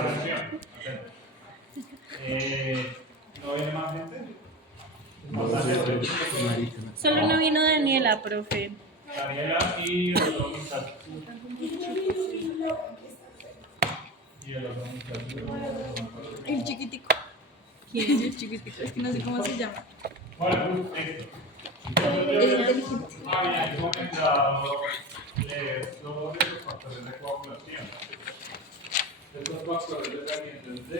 atención. ¿No viene más gente? Solo no vino Daniela, profe. Daniela y el otro muchacho. Y el otro muchacho. El chiquitico. ¿Quién es el chiquitico? Es que no sé cómo se llama. Bueno, esto. Entonces, había comentado todos esos factores de coagulación. Estos factores dependientes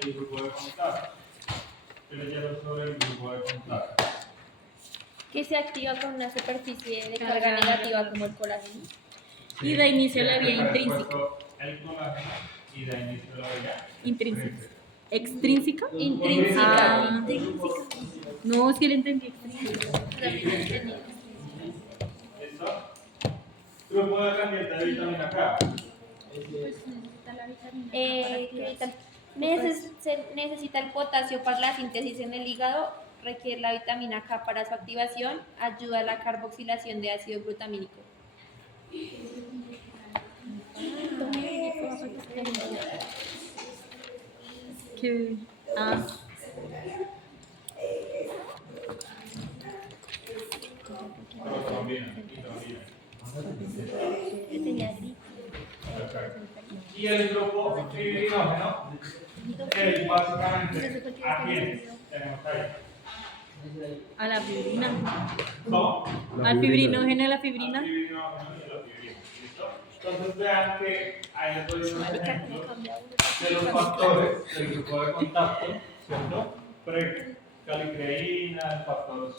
del grupo de contacto. ¿Qué leyeron sobre el grupo de contacto? Que se activa con una superficie de carga negativa como el colágeno. Y da inicio a la vía intrínseca. El colágeno y da inicio a la vía Intrínseca. ¿Extrínseca? Intrínseca. Ah. Intrínseca. No, si le entendí. ¿Listo? Grupo dependiente de vitamina K. Se necesita el potasio para la síntesis en el hígado, requiere la vitamina K para su activación, ayuda a la carboxilación de ácido glutamínico. ¿Qué? Ah. Protrombina. Perfecto. Y el grupo fibrinógeno es básicamente a quiénes tenemos ahí. A la fibrina. ¿Cómo? Al fibrinógeno, a la fibrina. Al fibrinógeno y a la fibrina. ¿Listo? Entonces vean que ahí les doy unos ejemplos de los factores del grupo de contacto, ¿cierto? Precalicreína, el factor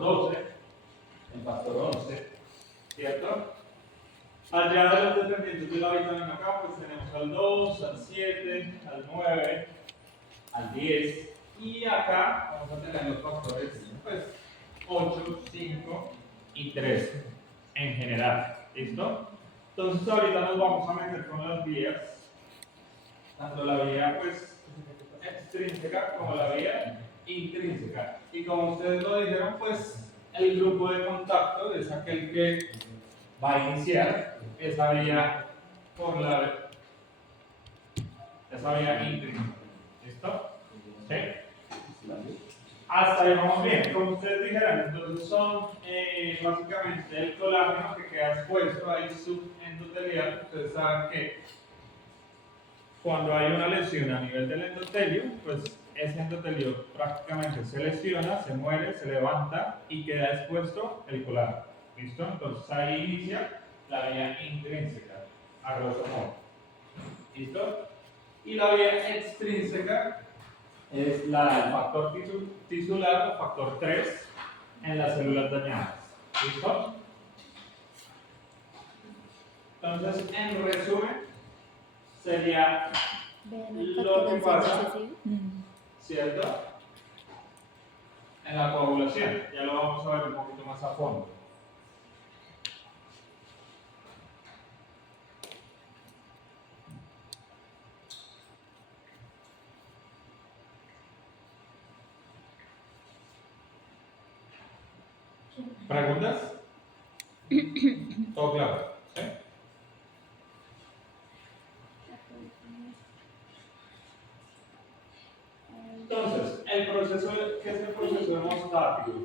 12, el factor 11, ¿cierto? Allá de los dependientes de la vitamina K, pues tenemos al 2, al 7, al 9, al 10. Y acá vamos a tener los factores pues, 8, 5 y 3 en general. ¿Listo? Entonces ahorita nos vamos a meter con las vías, tanto la vía pues, extrínseca como la vía intrínseca. Y como ustedes lo dijeron, pues el grupo de contacto es aquel que va a iniciar esa vía por esa vía intrínseca. ¿Listo? ¿Sí? Hasta ahí vamos bien. Como ustedes dijeron, entonces son básicamente el colágeno que queda expuesto ahí subendotelial. Ustedes saben que cuando hay una lesión a nivel del endotelio, pues ese endotelio prácticamente se lesiona, se muere, se levanta y queda expuesto el colágeno. ¿Listo? Entonces ahí inicia la vía intrínseca, a grosso modo. ¿Listo? Y la vía extrínseca es la del factor tisular o factor 3 en las células dañadas. ¿Listo? Entonces, en resumen, sería lo que pasa, ¿cierto? En la coagulación. Ya lo vamos a ver un poquito más a fondo. ¿Preguntas? ¿Todo claro? ¿Sí? Entonces, ¿qué es el proceso hemostático?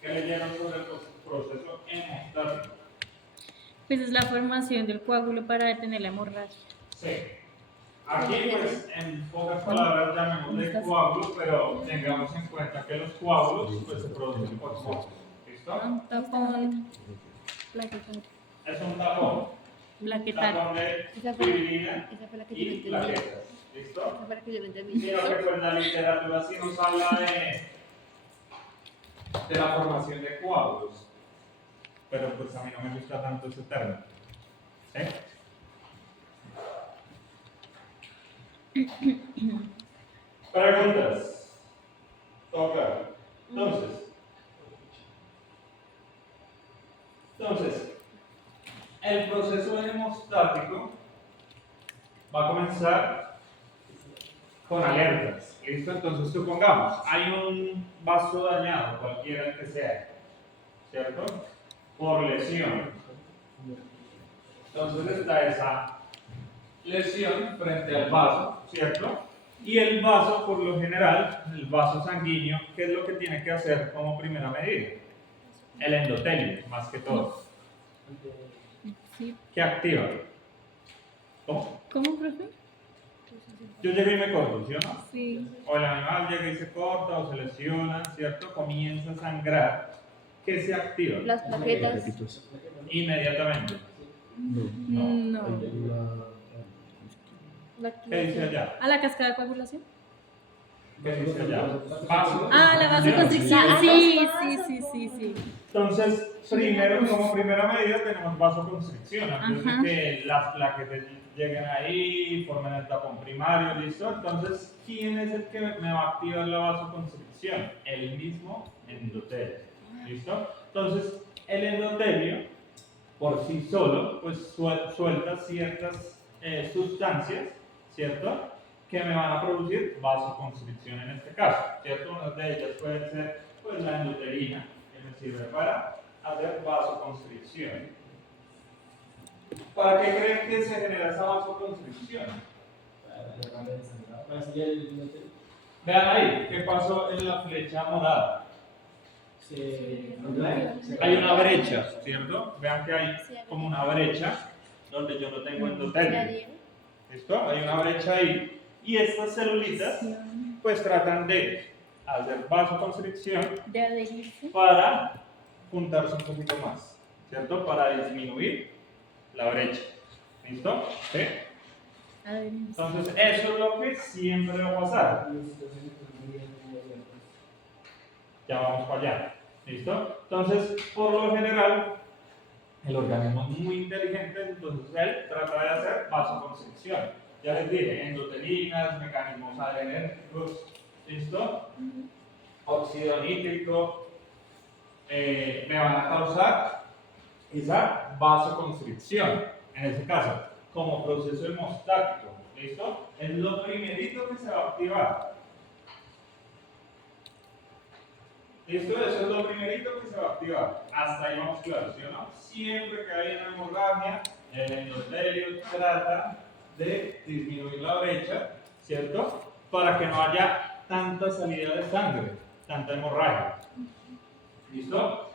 ¿Qué leyeron sobre el proceso hemostático? Pues es la formación del coágulo para detener la hemorragia. Sí. Aquí, pues, en pocas palabras, llamémosle coágulo, pero tengamos en cuenta que los coágulos pues, se producen por fosfos. ¿Listo? Un tapón plaquetario. Es un tapón. Tapón de fibrina y plaquetas. ¿Listo? Sino que pues, la literatura sí nos habla de la formación de coágulos. Pero pues a mí no me gusta tanto ese término. ¿Sí? Preguntas. ¿Todo claro? Entonces, el proceso hemostático va a comenzar con alertas. ¿Listo? Entonces, supongamos, hay un vaso dañado, cualquiera que sea, ¿cierto? Por lesión. Entonces está esa lesión frente al vaso, ¿cierto? Y el vaso, por lo general, el vaso sanguíneo, ¿qué es lo que tiene que hacer como primera medida? El endotelio, más que todo. Sí. ¿Qué activa? ¿Cómo? ¿Cómo, profe? Yo llego y me corto, ¿sí o no? Sí. O el animal llega y se corta o se lesiona, ¿cierto? Comienza a sangrar. ¿Qué se activa? Las plaquetas. Inmediatamente. No. La ¿Qué dice allá? ¿A la cascada de coagulación? ¿Qué dice allá? Vaso. Ah, la vasoconstricción. Sí. Entonces, primero, como primera medida, tenemos vasoconstricción. Antes Ajá. de que las plaquetas lleguen ahí, formen el tapón primario, ¿listo? Entonces, ¿quién es el que me va a activar la vasoconstricción? El mismo endotelio, ¿listo? Entonces, el endotelio, por sí solo, pues suelta ciertas sustancias, ¿cierto? Que me van a producir vasoconstricción en este caso, ¿cierto? Unas de ellas pueden ser, pues, la endotelina, que me sirve para hacer vasoconstricción. ¿Para qué creen que se genera esa vasoconstricción? Vean ahí, ¿qué pasó en la flecha morada? Hay una brecha, ¿cierto? Vean que hay como una brecha donde yo no tengo endotelio. ¿Listo? Hay una brecha ahí. Y estas celulitas, pues tratan de hacer vasoconstricción De adherirse. para juntarse un poquito más, ¿cierto? Para disminuir la brecha. ¿Listo? ¿Sí? Adherirse. Entonces, eso es lo que siempre va a pasar. Ya vamos para allá. ¿Listo? Entonces, por lo general, el organismo es muy inteligente, entonces él trata de hacer vasoconstricción. Ya les dije, endotelinas, mecanismos adrenérgicos, ¿listo? Óxido nítrico, me van a causar esa vasoconstricción, en ese caso, como proceso hemostático, ¿listo? Es lo primerito que se va a activar. ¿Listo? Eso es lo primerito que se va a activar. Hasta ahí vamos claros, ¿sí o no? Siempre que hay una hemorragia, el endotelio trata de disminuir la brecha, ¿cierto? Para que no haya tanta salida de sangre, tanta hemorragia. ¿Listo?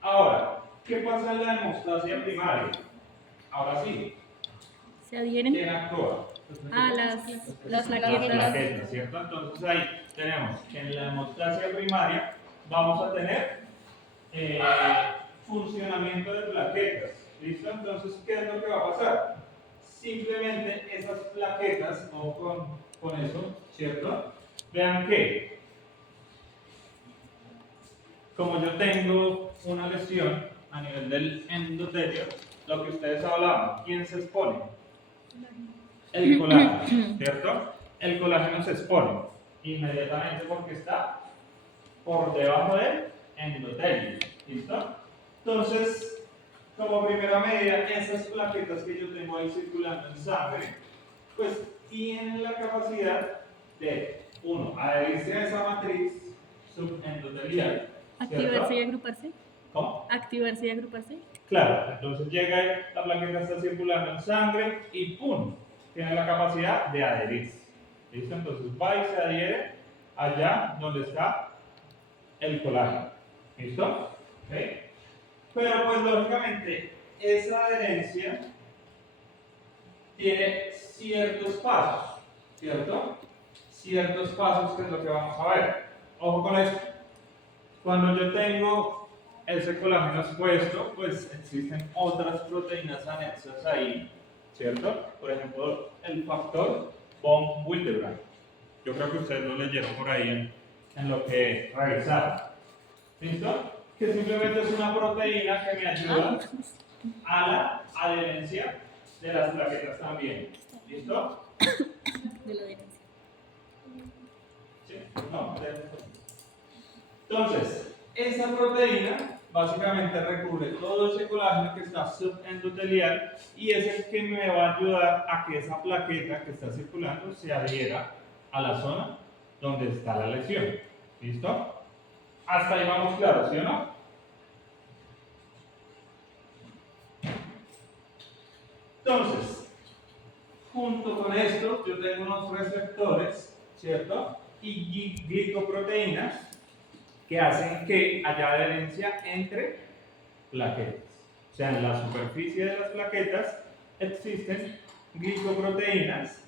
Ahora, ¿qué pasa en la hemostasia primaria? Ahora sí, Se adhieren ¿quién actúa? a las Las plaquetas. plaquetas, ¿cierto? Entonces ahí tenemos que en la hemostasia primaria vamos a tener funcionamiento de plaquetas, ¿listo? Entonces, ¿qué es lo que va a pasar? Simplemente esas plaquetas, o con eso, ¿cierto? Vean que, como yo tengo una lesión a nivel del endotelio, lo que ustedes hablaban, ¿quién se expone? El colágeno, ¿cierto? El colágeno se expone inmediatamente porque está por debajo del endotelio, ¿listo? Entonces, como primera medida, esas plaquetas que yo tengo ahí circulando en sangre, pues tienen la capacidad de, uno, adherirse a esa matriz subendotelial, ¿cierto? Activarse y agruparse. ¿Cómo? Activarse y agruparse. Claro, entonces llega, la plaqueta está circulando en sangre y ¡pum! Tiene la capacidad de adherirse. ¿Listo? Entonces va y se adhiere allá donde está el colágeno. ¿Listo? ¿Ok? Pero pues lógicamente esa adherencia tiene ciertos pasos, ¿cierto? Ciertos pasos que es lo que vamos a ver. Ojo con esto. Cuando yo tengo ese colágeno expuesto, pues existen otras proteínas anexas ahí, ¿cierto? Por ejemplo, el factor von Willebrand. Yo creo que ustedes lo leyeron por ahí en lo que revisaron. ¿Listo? Que simplemente es una proteína que me ayuda a la adherencia de las plaquetas también. ¿Listo? De la adherencia. ¿Sí? No, entonces, esa proteína básicamente recubre todo ese colágeno que está subendotelial y es el que me va a ayudar a que esa plaqueta que está circulando se adhiera a la zona donde está la lesión. ¿Listo? Hasta ahí vamos claros, ¿sí o no? Entonces, junto con esto, yo tengo unos receptores, ¿cierto? Y glicoproteínas que hacen que haya adherencia entre plaquetas. O sea, en la superficie de las plaquetas existen glicoproteínas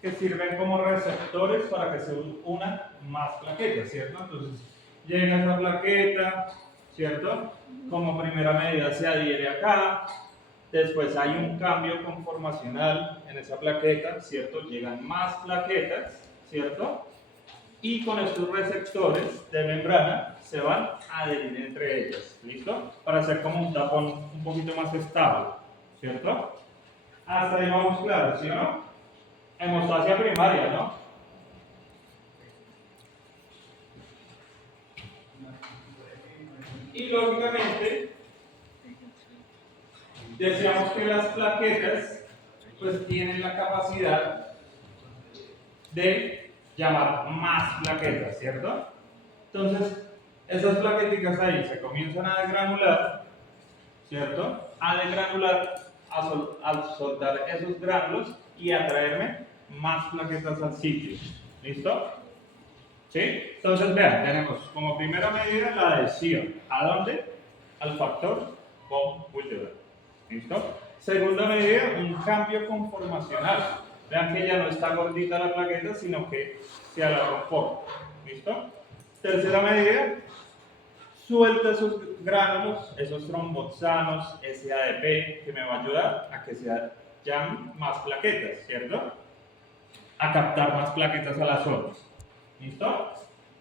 que sirven como receptores para que se unan más plaquetas, ¿cierto? Entonces, llega esa plaqueta, ¿cierto? Como primera medida se adhiere acá, después hay un cambio conformacional en esa plaqueta, ¿cierto? Llegan más plaquetas, ¿cierto? Y con estos receptores de membrana se van a adherir entre ellas, ¿listo? Para hacer como un tapón un poquito más estable, ¿cierto? Hasta ahí vamos claro, ¿sí o no? Hemostasia primaria, ¿no? Y lógicamente, decíamos que las plaquetas pues tienen la capacidad de llamar más plaquetas, ¿cierto? Entonces, esas plaqueticas ahí se comienzan a desgranular, ¿cierto? A desgranular, a soltar esos gránulos y a traerme más plaquetas al sitio, ¿listo? ¿Sí? Entonces, vean, tenemos como primera medida la adhesión. ¿A dónde? Al factor von Willebrand. ¿Listo? Segunda medida, un cambio conformacional. Vean que ya no está gordita la plaqueta, sino que se alarga un poco. ¿Listo? Tercera medida, suelta esos gránulos, esos tromboxanos, ese ADP, que me va a ayudar a que se llamen más plaquetas, ¿cierto? A captar más plaquetas a las zonas. ¿Listo?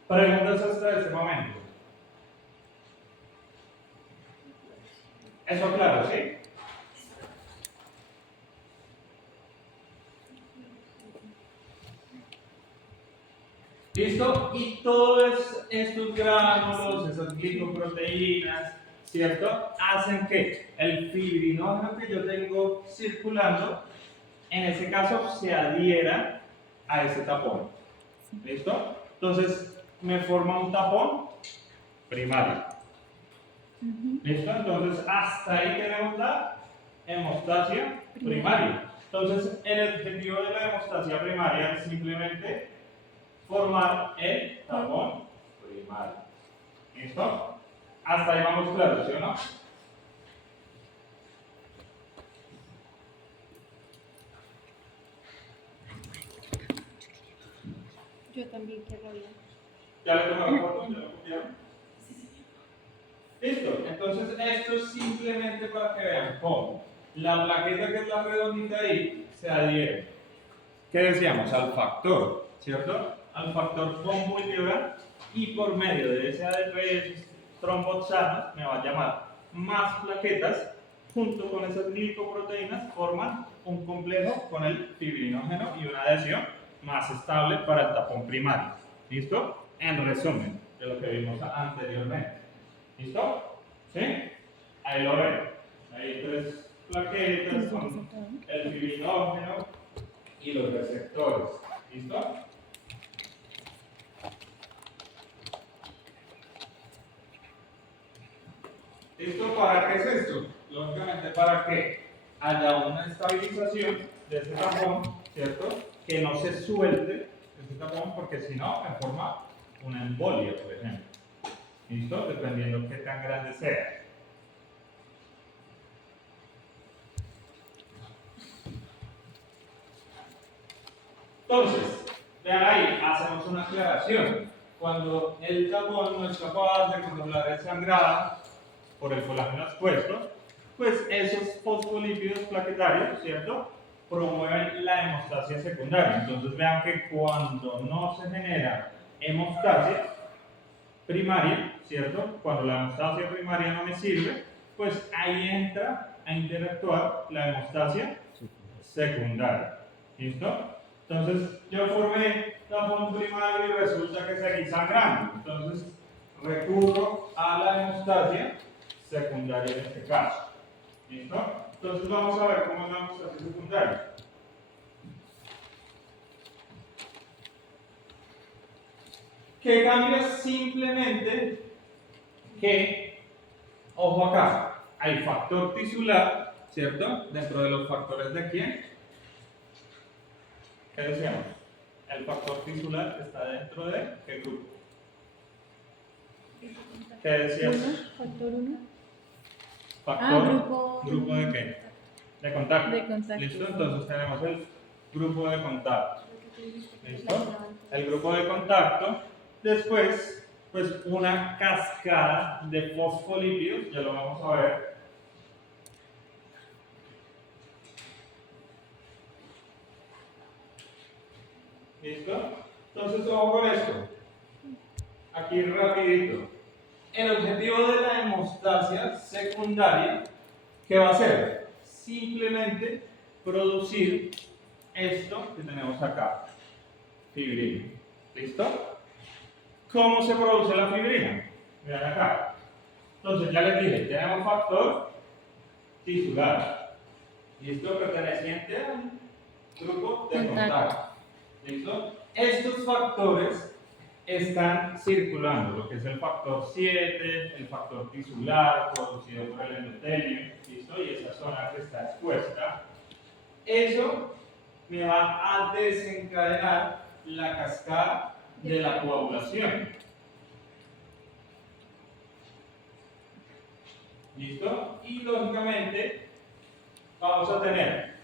Preguntas hasta este momento. ¿Eso claro, sí? ¿Listo? Y todos estos gránulos, esas glicoproteínas, ¿cierto? Hacen que el fibrinógeno que yo tengo circulando, en ese caso, se adhiera a ese tapón. ¿Listo? Entonces, me forma un tapón primario. ¿Listo? Entonces, hasta ahí tenemos la hemostasia primaria. Entonces, el objetivo de la hemostasia primaria es simplemente formar el tapón primario. ¿Listo? Hasta ahí vamos claros, ¿sí o no? Yo también quiero bien. ¿Ya le tomaron foto? ¿Ya lo copiaron? Listo. Entonces, esto es simplemente para que vean cómo la plaqueta, que es la redondita ahí, se adhiere. ¿Qué decíamos? Al factor, ¿cierto? Al factor von Willebrand, y por medio de ese ADP, esos tromboxanos, me va a llamar más plaquetas, junto con esas glicoproteínas forman un complejo con el fibrinógeno y una adhesión más estable para el tapón primario. ¿Listo? En resumen de lo que vimos anteriormente. ¿Listo? ¿Sí? Ahí lo ven. Hay tres plaquetas con el fibrinógeno y los receptores. ¿Listo? ¿Listo? ¿Para qué es esto? Lógicamente para que haya una estabilización de ese tapón, ¿cierto? Que no se suelte ese tapón, porque si no, me forma una embolia, por ejemplo. ¿Listo? Dependiendo qué tan grande sea. Entonces, vean ahí, hacemos una aclaración. Cuando el tapón no es capaz de controlar el sangrado por el colágeno expuesto, pues esos fosfolípidos plaquetarios, ¿cierto?, promueven la hemostasia secundaria. Entonces vean que cuando no se genera hemostasia primaria, ¿cierto?, cuando la hemostasia primaria no me sirve, pues ahí entra a interactuar la hemostasia secundaria. ¿Listo? Entonces, yo formé tapón primario y resulta que seguí sangrando. Entonces, recurro a la hemostasia secundaria en este caso. ¿Listo? Entonces, vamos a ver cómo es la hemostasia secundaria. Que cambia simplemente que, ojo acá, hay factor tisular ¿cierto? Dentro de los factores de quién. ¿Qué decíamos? El factor tisular está dentro de ¿qué grupo? ¿Qué decías? Factor 1. Factor, grupo. ¿de qué? De contacto. De contacto. ¿Listo? Entonces tenemos el grupo de contacto. ¿Listo? El grupo de contacto. Después, pues una cascada de fosfolípidos, ya lo vamos a ver. ¿Listo? Entonces, ojo con esto. Aquí rapidito. El objetivo de la hemostasia secundaria, ¿qué va a ser? Simplemente producir esto que tenemos acá, fibrina. ¿Listo? ¿Cómo se produce la fibrina? Vean acá. Entonces ya les dije, tenemos factor tisular. ¿Listo? Perteneciente al grupo de contacto. ¿Listo? Estos factores están circulando, lo que es el factor 7, el factor tisular producido por el endotelio, ¿listo? Y esa zona que está expuesta. Eso me va a desencadenar la cascada de la coagulación. ¿Listo? Y lógicamente vamos a tener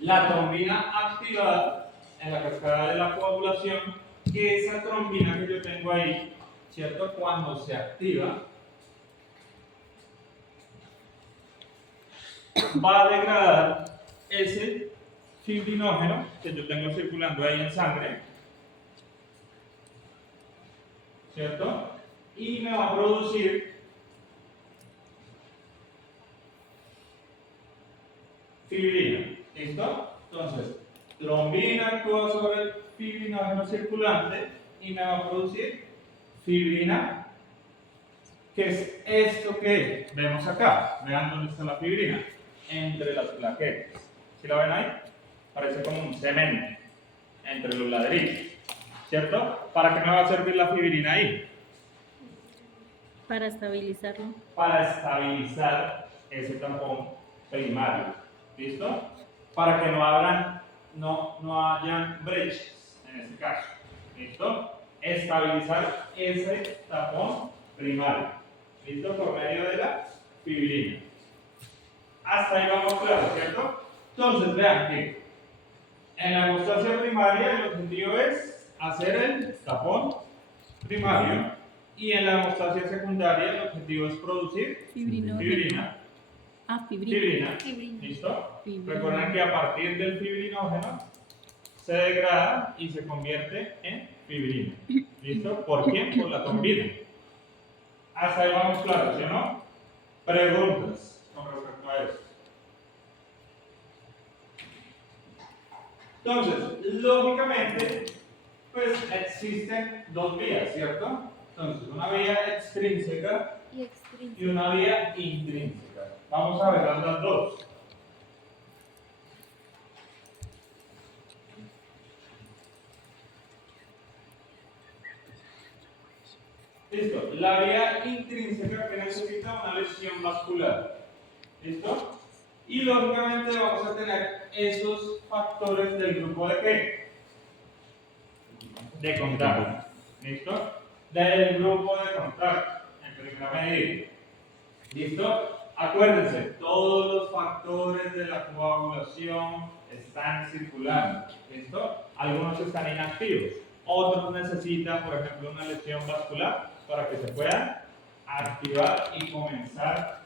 la trombina activada en la cascada de la coagulación, que esa trombina que yo tengo ahí, ¿cierto? Cuando se activa, va a degradar ese fibrinógeno que yo tengo circulando ahí en sangre, ¿cierto? Y me va a producir fibrina, ¿listo? Entonces, trombina actúa sobre el fibrinógeno circulante y me va a producir fibrina, que es esto que vemos acá. Vean dónde está la fibrina, entre las plaquetas. ¿Sí la ven ahí? Parece como un cemento entre los ladrillos, ¿cierto? ¿Para qué me va a servir la fibrina ahí? Para estabilizarlo. Para estabilizar ese tampón primario, ¿listo? Para que no hayan brechas en ese caso, ¿listo? Estabilizar ese tapón primario, ¿listo? Por medio de la fibrina. Hasta ahí vamos claro, ¿cierto? Entonces, vean que en la hemostasia primaria el objetivo es hacer el tapón primario y en la hemostasia secundaria el objetivo es producir fibrina. Fibrina. ¿Listo? Fibrina. Recuerden que a partir del fibrinógeno se degrada y se convierte en fibrina. ¿Listo? ¿Por quién? Por la trombina. Hasta ahí vamos claros, ¿sí o no? Preguntas con respecto a eso. Entonces, lógicamente, pues existen dos vías, ¿cierto? Entonces, una vía extrínseca Y extrínseca. y una vía intrínseca. Vamos a ver las dos. Listo. La vía intrínseca que necesita una lesión vascular. ¿Listo? Y lógicamente vamos a tener esos factores del grupo de qué? De contacto. ¿Listo? Del grupo de contacto. En primera medida. ¿Listo? Acuérdense, todos los factores de la coagulación están circulando. ¿Listo? Algunos están inactivos. Otros necesitan, por ejemplo, una lesión vascular para que se pueda activar y comenzar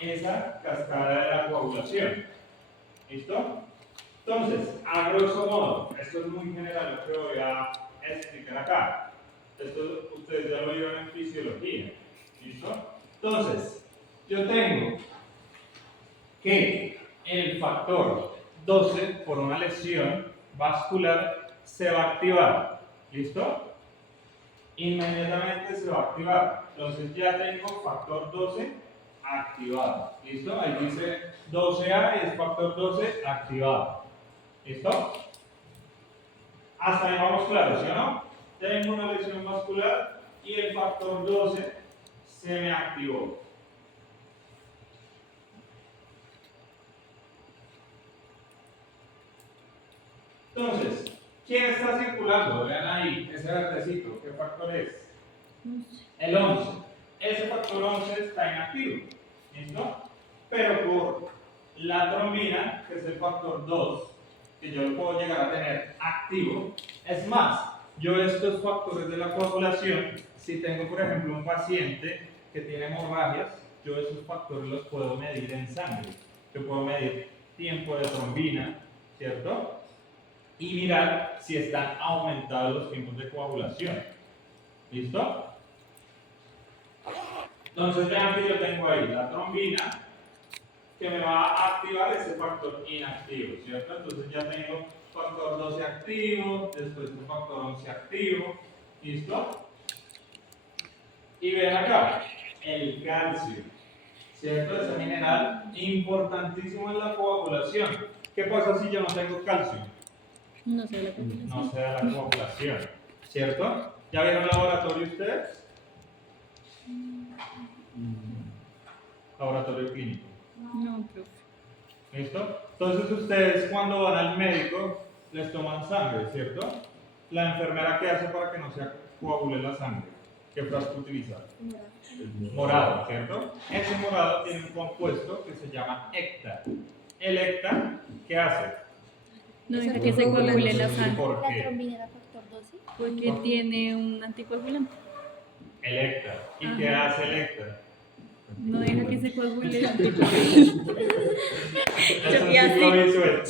esa cascada de la coagulación. ¿Listo? Entonces, a grosso modo, esto es muy general lo que voy a explicar acá. Esto ustedes ya lo vieron en fisiología. ¿Listo? Entonces, yo tengo que el factor 12 por una lesión vascular se va a activar. ¿Listo? Inmediatamente se va a activar. Entonces ya tengo factor 12 activado. ¿Listo? Ahí dice 12A y es factor 12 activado. ¿Listo? Hasta ahí vamos claros, ¿sí o no? Tengo una lesión vascular y el factor 12 se me activó. Entonces, ¿quién está circulando? Vean ahí, ese verdecito, ¿qué factor es? El 11. Ese factor 11 está inactivo, ¿listo? Pero por la trombina, que es el factor 2, que yo lo puedo llegar a tener activo, es más, yo estos factores de la coagulación, si tengo por ejemplo un paciente que tiene hemorragias, yo esos factores los puedo medir en sangre. Yo puedo medir tiempo de trombina, ¿cierto? Y mirar si están aumentados los tiempos de coagulación. ¿Listo? Entonces vean que yo tengo ahí la trombina que me va a activar ese factor inactivo, ¿cierto? Entonces ya tengo factor 12 activo, después un factor 11 activo, ¿listo? Y ven acá, el calcio, ¿cierto? Ese mineral importantísimo en la coagulación. ¿Qué pasa si yo no tengo calcio? No sé la combinación. No se da la coagulación, ¿cierto? ¿Ya vieron laboratorio ustedes? Laboratorio clínico. No, profe. ¿Listo? Entonces ustedes cuando van al médico les toman sangre, ¿cierto? La enfermera, ¿qué hace para que no se coagule la sangre? ¿Qué frasco utiliza? Morado, ¿cierto? Ese morado tiene un compuesto que se llama ECTA. El ECTA, ¿qué hace? No deja que se coagule la sangre. ¿Por La qué? trombina era factor 12. Porque tiene un anticoagulante. El ECTA. ¿Y Ajá. qué hace el ECTA? No deja que se coagule el Eso Yo sí vi así. lo hizo él.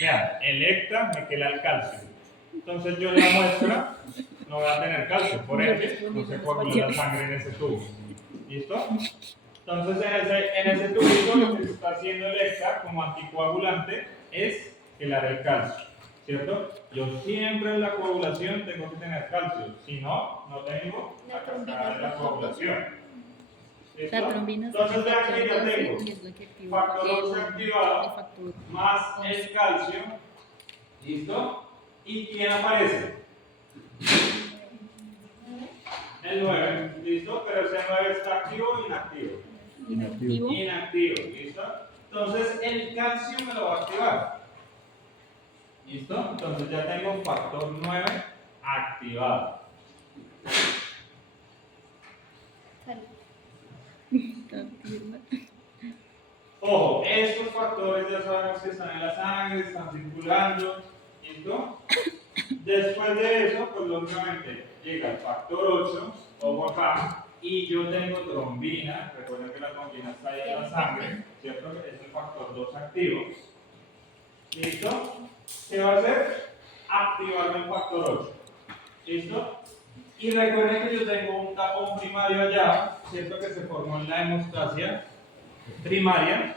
Vean, el ECTA me queda el calcio. Entonces yo en la muestra no voy a tener calcio, por ende no se coagula la sangre en ese tubo. ¿Listo? Entonces en ese tubito lo que se está haciendo el ECTA como anticoagulante es quelar el calcio, ¿cierto? Yo siempre en la coagulación tengo que tener calcio, si no, no tengo la cascada de la coagulación. ¿Listo? La trombina es Entonces vean que ya tengo y es la que activa factor 12 el activado factor. más el calcio, ¿listo? ¿Y quién aparece? El 9, ¿listo? Pero ese 9 está activo o inactivo. Inactivo. Inactivo, ¿listo? Entonces el calcio me lo va a activar. ¿Listo? Entonces ya tengo factor 9 activado. Ojo, estos factores ya sabemos que están en la sangre, están circulando, ¿listo? Después de eso, pues lógicamente llega el factor 8, ojo acá, y yo tengo trombina, recuerden que la trombina está ahí en la sangre, ¿cierto? Es el factor 2 activo. ¿Listo? ¿Qué va a hacer? Activar el factor 8. ¿Listo? Y recuerden que yo tengo un tapón primario allá, ¿cierto? Que se formó en la hemostasia primaria.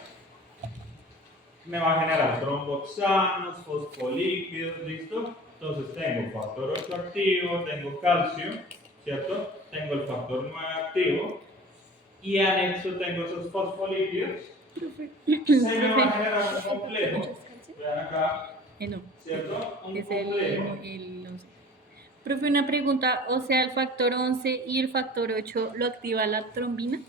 Me va a generar tromboxanos, fosfolípidos, ¿listo? Entonces tengo factor 8 activo, tengo calcio, ¿cierto? Tengo el factor 9 activo y anexo tengo esos fosfolípidos. Se me va a generar un complejo, vean acá, No. ¿cierto? Un Es complejo. el 11. Profe, una pregunta, o sea, el factor 11 y el factor 8 lo activa la trombina.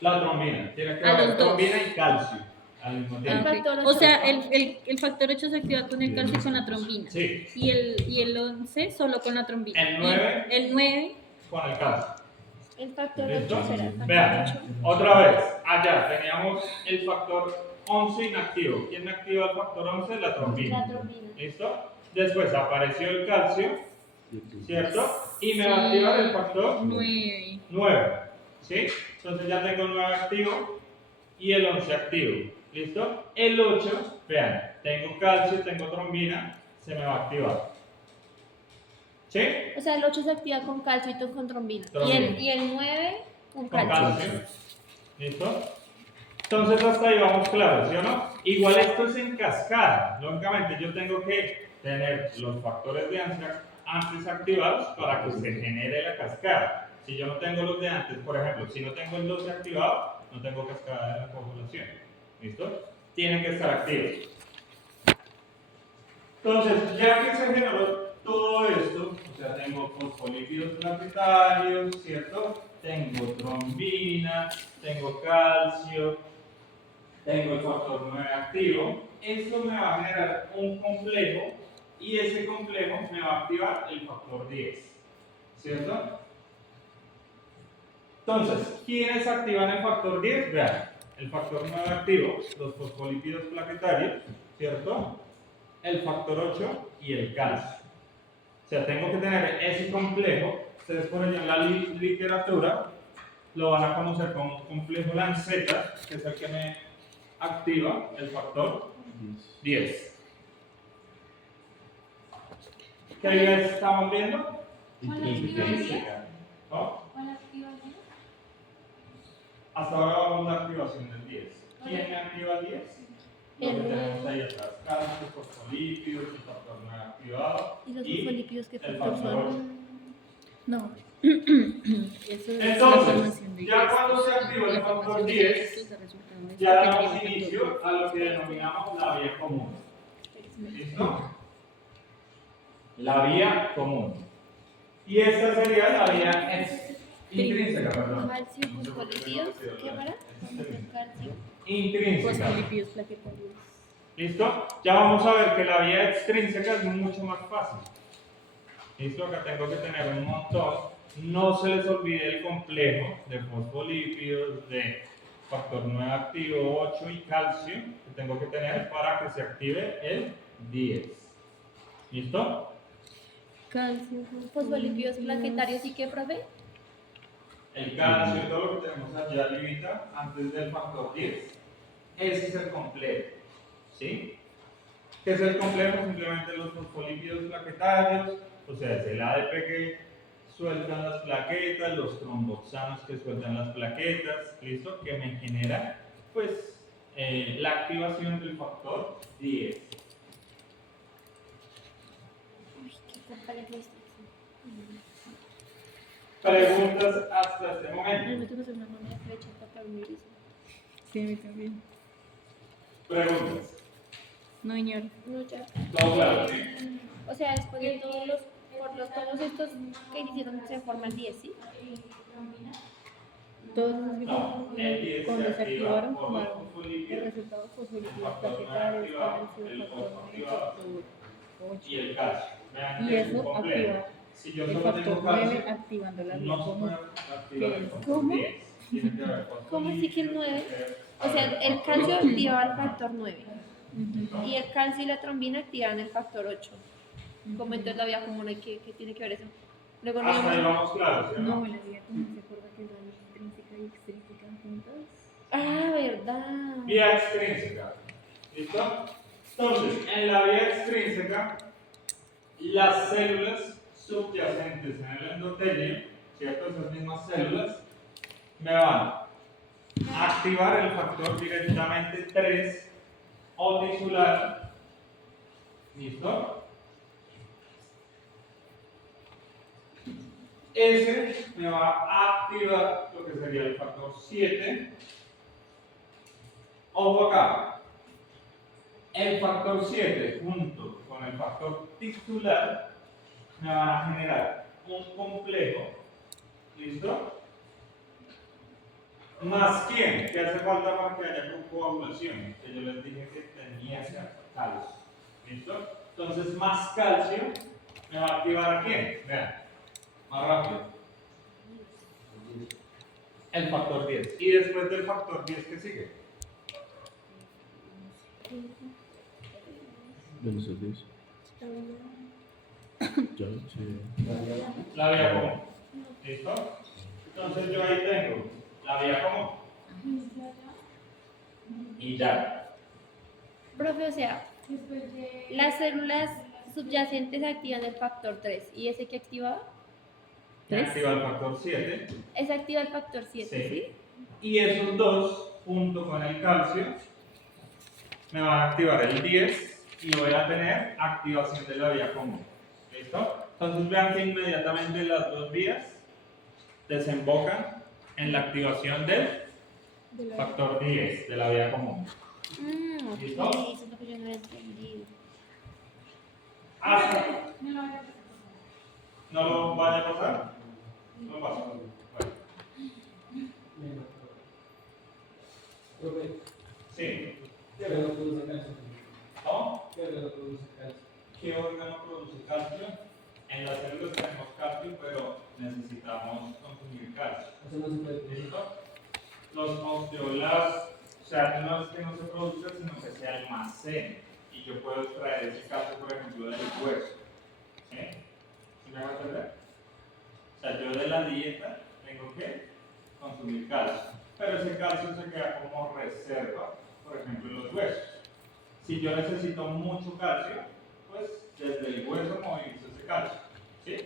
La trombina, tiene que A haber los dos. trombina y calcio al mismo Ah, tiempo. ok. factor O 8. sea, el factor 8 se activa con el calcio y con la trombina. Sí, Y el 11 solo con la trombina. El 9. Y el 9 con el calcio. El factor ¿Listo? 8 será el factor Vean, 8. otra vez, allá teníamos el factor 11 inactivo. ¿Quién me activa el factor 11? La trombina. La trombina. ¿Listo? Después apareció el calcio, ¿cierto? Y me va a activar el factor 9. 9. ¿Sí? Entonces ya tengo el 9 activo y el 11 activo. ¿Listo? El 8, vean, tengo calcio, tengo trombina, se me va a activar. ¿Sí? O sea, el 8 se activa con calcio y con trombina. Trombina. Y el 9 con Con calcio. calcio. ¿Listo? Entonces hasta ahí vamos claros, ¿sí o no? Igual esto es en cascada. Lógicamente yo tengo que tener los factores de antes activados para que se genere la cascada. Si yo no tengo los de antes, por ejemplo, si no tengo el 12 activado, no tengo cascada de la coagulación. ¿Listo? Tienen que estar activos. Entonces, ya que se generó todo esto, o sea, tengo fosfolípidos planetarios, ¿cierto? Tengo trombina, tengo calcio, tengo el factor 9 activo, esto me va a generar un complejo y ese complejo me va a activar el factor 10, ¿cierto? Entonces, ¿quiénes activan el factor 10? Vean, el factor 9 activo, los fosfolípidos plaquetarios, ¿cierto? El factor 8 y el calcio. O sea, tengo que tener ese complejo. Ustedes por ello en la literatura lo van a conocer como complejo Lanceta, que es el que me activa el factor 10. ¿Qué vía estamos viendo? Intrínseca. ¿No? ¿Cuál activación? Hasta ahora vamos a la activación del 10. ¿Quién me activa el 10? Lo que tenemos ahí atrás. Calcio, fosfolípidos, el factor 9 activado. ¿Y los fosfolípidos qué el factor factor 8. son? No. Eso es Entonces, información de ya gestos. cuando se activa el La factor información de 10, gestos da resultado de esto ya que damos activa el factor inicio a lo que denominamos la vía común. ¿Listo? La vía común. Y esta sería la vía intrínseca, perdón. Calcio, fosfolípidos, ¿qué para? Calcio. Intrínseca. fosfolípidos plaquetarios. ¿Listo? Ya vamos a ver que la vía extrínseca es mucho más fácil. ¿Listo? Acá tengo que tener un montón. No se les olvide el complejo de fosfolípidos, de factor 9 activo, 8 y calcio que tengo que tener para que se active el 10. ¿Listo? Calcio, Fosfolípidos plaquetarios, ¿y qué, profe? El calcio y todo lo que tenemos allá arribita antes del factor 10. Ese es el complejo. ¿Sí? ¿Qué es el complejo? Simplemente los fosfolípidos plaquetarios, o sea, es el ADP que sueltan las plaquetas, los tromboxanos que sueltan las plaquetas, ¿listo? Que me genera, pues, la activación del factor 10. Uy, qué complejo es. Preguntas hasta este A mí momento. me tengo una mano de flecha para unir eso. Sí, a mí también. Preguntas. No, señor. No, ya. Todo claro, ¿sí? O sea, después de todos todos estos que hicieron se forman 10, ¿sí? Todos esos que No, el 10 cuando se se activa activaron por los formaron el fosfolípidos, resultado fosfolípidos factor nueve plaquetarios, activado, calcio, el factor fosfo activado, factor y el calcio. Vean Y que es un eso complejo. activa Si yo el solo factor tengo 9 calcio, activando la vía no se común. puede activar el factor ¿Cómo? 10. Tiene que haber ¿Cómo así que el 9? O sea, el factor calcio 8. activaba el factor 9 Ujú. y el calcio y la trombina activaban el factor 8. ¿Cómo entonces la vía común? ¿Qué tiene que ver eso? Luego no Hasta ahí vamos claros, ¿sí o No, no? la vía común se acuerda que la vía intrínseca y extrínseca juntas. Ah, ¿verdad? Vía extrínseca. ¿Listo? Entonces, en la vía extrínseca, las células subyacentes en el endotelio, ¿cierto? Esas mismas células, me van a activar el factor directamente 3 o tisular. ¿Listo? Ese me va a activar lo que sería el factor 7. Ojo acá. El factor 7 junto con el factor tisular me van a generar un complejo. ¿Listo? ¿Más quién? ¿Qué hace falta para que haya coagulación? Que yo les dije que tenía que ser calcio. ¿Listo? Entonces, más calcio me va a activar a quién? Vean, más rápido. El factor 10. Y después del factor 10, ¿qué sigue? De los servicios. Ya, sí. La vía común. ¿Listo? Entonces yo ahí tengo la vía común. Y ya. Profe, o sea, las células subyacentes activan el factor 3. ¿Y ese que activaba? Me activa el factor 7. Ese activa el factor 7, ¿sí? Y esos dos, junto con el calcio, me van a activar el 10 y voy a tener activación de la vía común. ¿Listo? Entonces vean que inmediatamente las dos vías desembocan en la activación del factor 10 de la vía común. Ok, ¿Listo? eso es lo que yo no había entendido. Hasta. ¿No lo vaya a pasar? No pasa. Bueno. Sí. ¿Qué órgano produce calcio? ¿Cómo? ¿Qué órgano produce calcio? ¿Qué órgano produce calcio? En las células tenemos calcio, pero necesitamos consumir calcio. Eso no se puede. ¿Listo? Los osteoblastos, o sea, no es que no se produzca, sino que se almacene. Y yo puedo extraer ese calcio, por ejemplo, del hueso. ¿Sí? ¿Sí me va a entender? O sea, yo de la dieta tengo que consumir calcio. Pero ese calcio se queda como reserva, por ejemplo, en los huesos. Si yo necesito mucho calcio, pues desde el hueso movilizo ese calcio. ¿Sí?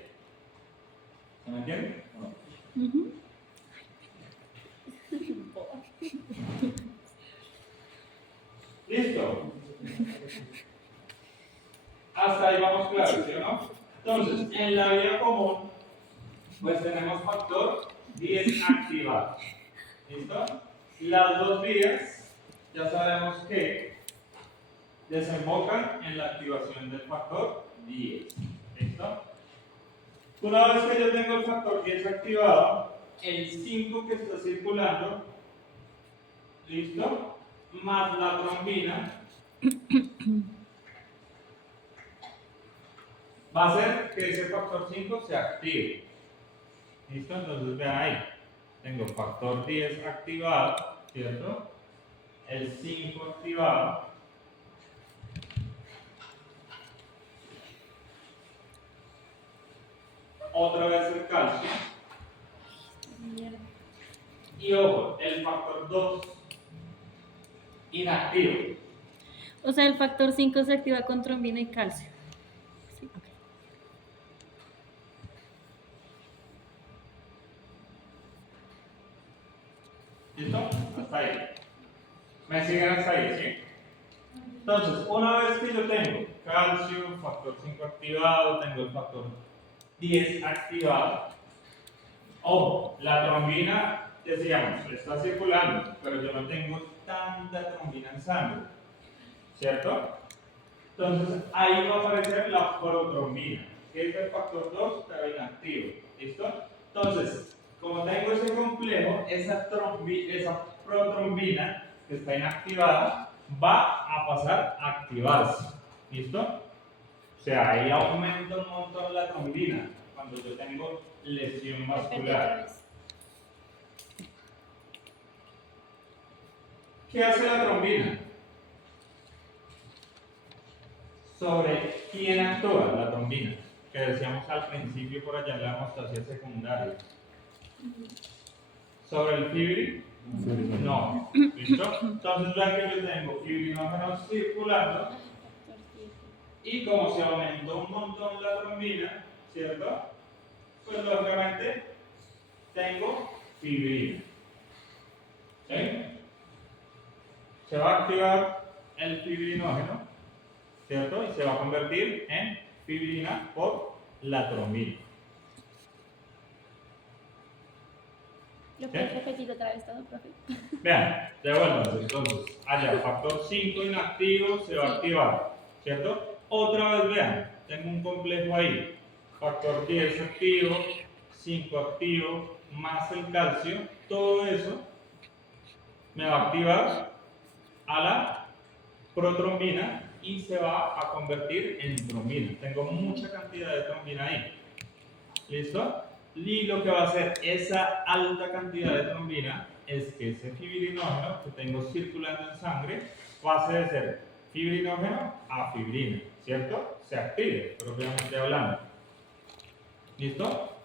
¿Se me entiende? ¿No? Ujú. ¿Listo? Hasta ahí vamos claros, ¿sí o no? Entonces, en la vida común, pues tenemos factor 10 activado. ¿Listo? Las dos vías, ya sabemos que desembocan en la activación del factor 10. ¿Listo? Una vez que yo tengo el factor 10 activado, el 5 que está circulando, ¿listo? Más la trombina, va a hacer que ese factor 5 se active. ¿Listo? Entonces vean ahí. Tengo factor 10 activado, ¿cierto? El 5 activado. Otra vez el calcio. Mierda. Y ojo, el factor 2 inactivo. O sea, el factor 5 se activa con trombina y calcio. Sí, ok. ¿Listo? Hasta ahí. ¿Me siguen hasta ahí, sí? Entonces, una vez que yo tengo calcio, factor 5 activado, tengo el factor 10 activado, ojo, la trombina, decíamos, está circulando, pero yo no tengo tanta trombina en sangre, ¿cierto? Entonces, ahí va a aparecer la protrombina, que es el factor 2, pero inactivo, ¿listo? Entonces, como tengo ese complejo, esa protrombina que está inactivada va a pasar a activarse, ¿listo? O sea, ahí aumenta un montón la trombina cuando yo tengo lesión Repite otra vascular. vez. ¿Qué hace la trombina? ¿Sobre quién actúa la trombina? Que decíamos al principio por allá en la hemostasia secundaria. ¿Sobre el fibrin? No. ¿Listo? Entonces vean que yo tengo fibrinógenos circulando y como se aumentó un montón la trombina, ¿cierto? Pues lógicamente tengo fibrina. ¿Sí? Se va a activar el fibrinógeno, ¿cierto? Y se va a convertir en fibrina por la trombina. ¿Lo puedes repetir otra vez todo, profe? Vean, devuélvanse. Entonces, allá, factor 5 inactivo se va a activar, ¿cierto? Otra vez, vean, tengo un complejo ahí. Factor 10 activo, 5 activo, más el calcio, todo eso me va a activar a la protrombina y se va a convertir en trombina. Tengo mucha cantidad de trombina ahí. ¿Listo? Y lo que va a hacer esa alta cantidad de trombina es que ese fibrinógeno que tengo circulando en sangre pase de ser fibrinógeno a fibrina, ¿cierto? Se active, propiamente hablando. ¿Listo?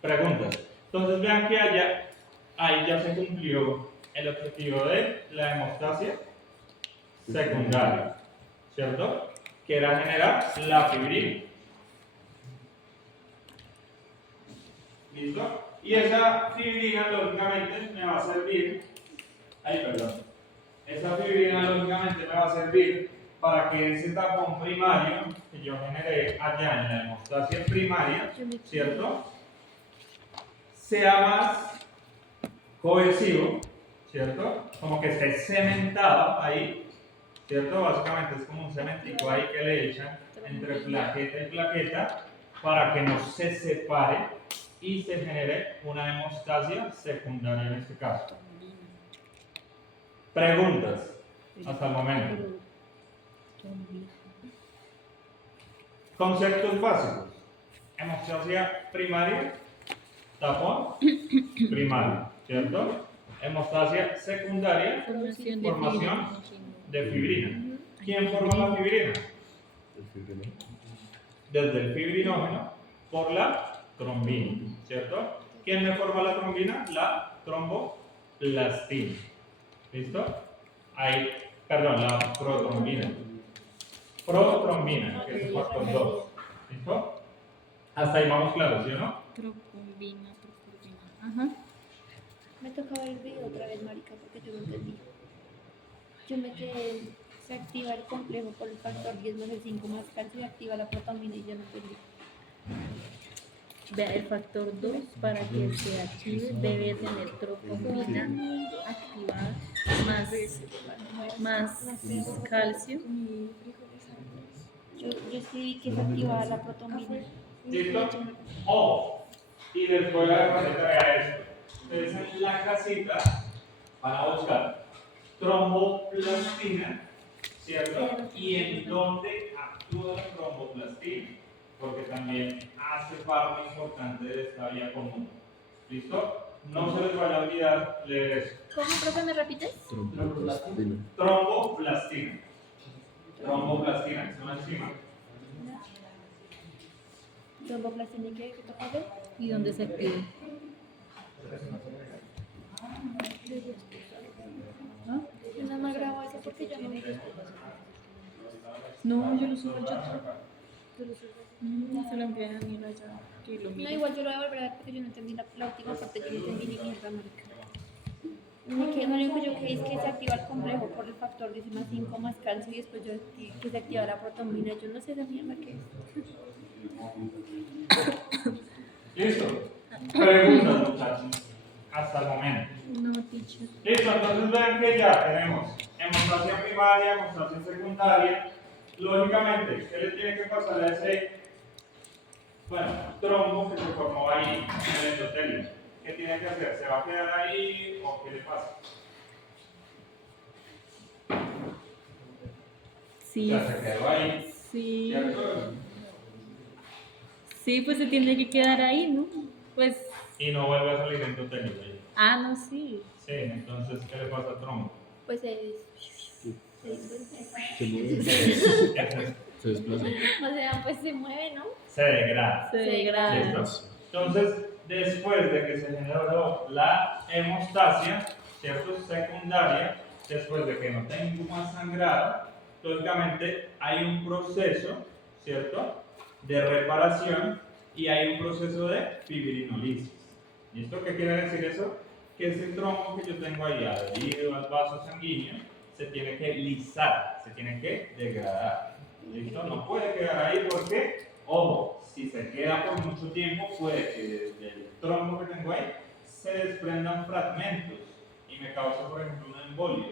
Preguntas. Entonces vean que ahí ya se cumplió el objetivo de la hemostasia secundaria, ¿cierto? Que era generar la fibrina. ¿Listo? Y esa fibrina lógicamente me va a servir, esa fibrina lógicamente me va a servir para que ese tapón primario que yo generé allá en la hemostasia primaria, ¿cierto? Sea más cohesivo, ¿cierto? Como que esté cementado ahí, ¿cierto? Básicamente es como un cementico ahí que le echan entre plaqueta y plaqueta para que no se separe y se genere una hemostasia secundaria en este caso. Preguntas. hasta el momento. Conceptos básicos. Hemostasia primaria, tapón, primario, ¿cierto? Hemostasia secundaria, Formación de Formación fibrina. de fibrina. ¿Quién forma la fibrina? Desde el fibrinógeno por la trombina, ¿cierto? ¿Quién me forma la trombina? La tromboplastina. ¿Listo? Ahí, perdón, la protrombina. Protrombina, que es el factor 2. ¿Listo? Hasta ahí vamos claros, ¿sí o no? Tropombina. Ajá. Me toca ver el video otra vez, marica, porque yo no entendí. Yo me quedé, se activa el complejo por el factor 10 más el 5 más calcio y activa la protamina y yo no entendí. Vea, el factor 2 para que se active debe tener tropombina activada más calcio. Yo sí vi que se activaba la protamina. ¿Listo? Oh, y les voy a receta esto. Ustedes en la casita van a buscar tromboplastina, ¿cierto? Y en dónde actúa la tromboplastina, porque también hace parte importante de esta vía común. ¿Listo? No se les vaya a olvidar leer eso. ¿Cómo, profe, me repites? Tromboplastina. Tromboplastina, es una enzima. Tromboplastina, ¿qué toca ver? ¿Y dónde se activa? Yo no me grabo eso porque yo no me No, yo lo subo al chat. Se lo envié a Daniela ya. Que lo No, mire. igual yo lo voy a volver a ver porque yo no entendí la última parte, yo no entendí ni mierda, marica. No, lo único yo que es que se activa el complejo por el factor 10 más 5 más calcio y después yo que se activa la protamina. Yo no sé esa mierda qué es. ¿Listo? Preguntas, muchachos. Hasta el momento. No, teacher. Listo, entonces vean que ya tenemos hemostasia primaria, hemostasia secundaria. Lógicamente, ¿qué le tiene que pasar a ese, bueno, trombo que se formó ahí en el endotelio? ¿Qué tiene que hacer? ¿Se va a quedar ahí o qué le pasa? Sí. Ya se quedó ahí, Sí. ¿cierto? Sí, pues se tiene que quedar ahí, ¿no? Pues. Y no vuelve a salir endotelio ahí. Ah, no, sí. Sí, entonces, ¿qué le pasa al trombo? Pues es. Se desplaza. O sea, pues se mueve, ¿no? Se degrada. Se degrada. ¿Listo? Entonces, después de que se generó la hemostasia, ¿cierto? Secundaria, después de que no tengo más sangrado, lógicamente hay un proceso, ¿cierto? De reparación y hay un proceso de fibrinolisis. ¿Listo? ¿Qué quiere decir eso? Que ese trombo que yo tengo ahí adherido al vaso sanguíneo se tiene que lisar, se tiene que degradar. ¿Listo? No puede quedar ahí porque, ojo, si se queda por mucho tiempo, puede que desde el trombo que tengo ahí se desprendan fragmentos y me cause, por ejemplo, una embolia.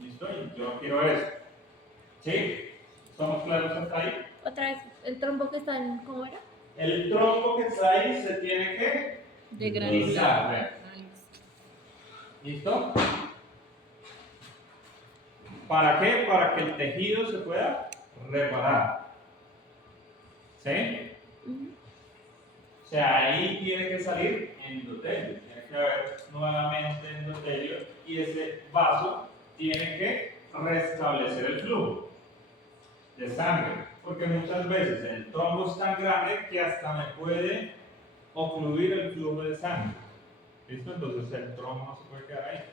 ¿Listo? Y yo no quiero eso. ¿Sí? ¿Estamos claros hasta ahí? Otra vez, el trombo que está en. ¿Cómo era? El trombo que está ahí se tiene que De lisar. granular. vean. ¿Listo? ¿Para qué? Para que el tejido se pueda reparar. ¿Sí? O sea, ahí tiene que salir endotelio. Tiene que haber nuevamente endotelio y ese vaso tiene que restablecer el flujo de sangre. Porque muchas veces el trombo es tan grande que hasta me puede ocluir el flujo de sangre. ¿Listo? Entonces el trombo no se puede quedar ahí.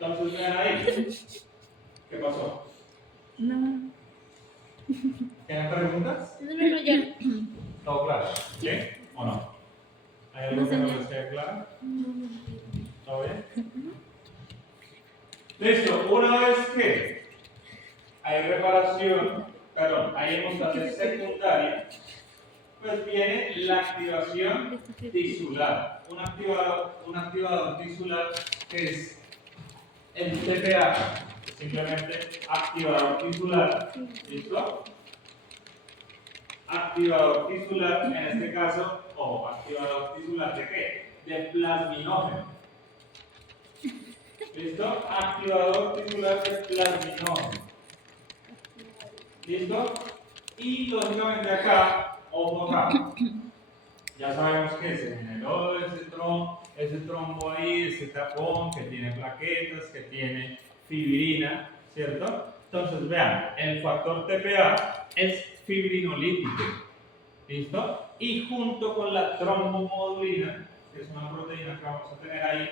Entonces vean ahí. ¿Qué pasó? No. ¿Tienen preguntas? No, ya. ¿Todo claro? ¿Sí? ¿O no? ¿Hay algo No, que no señor. les quede claro? ¿Todo bien? Listo, una vez que hay reparación, perdón, hay hemostasia secundaria, pues viene la activación tisular. Un activador tisular que es el TPA, simplemente activador tisular, ¿listo? Activador tisular, en este caso, ojo, activador tisular ¿de qué? De plasminógeno. ¿Listo? Activador tisular de plasminógeno. ¿Listo? Y lógicamente acá, ojo acá. Ya sabemos que se generó ese trombo ahí, ese tapón que tiene plaquetas, que tiene fibrina, ¿cierto? Entonces vean, el factor TPA es fibrinolítico, ¿listo? Y junto con la trombomodulina, que es una proteína que vamos a tener ahí,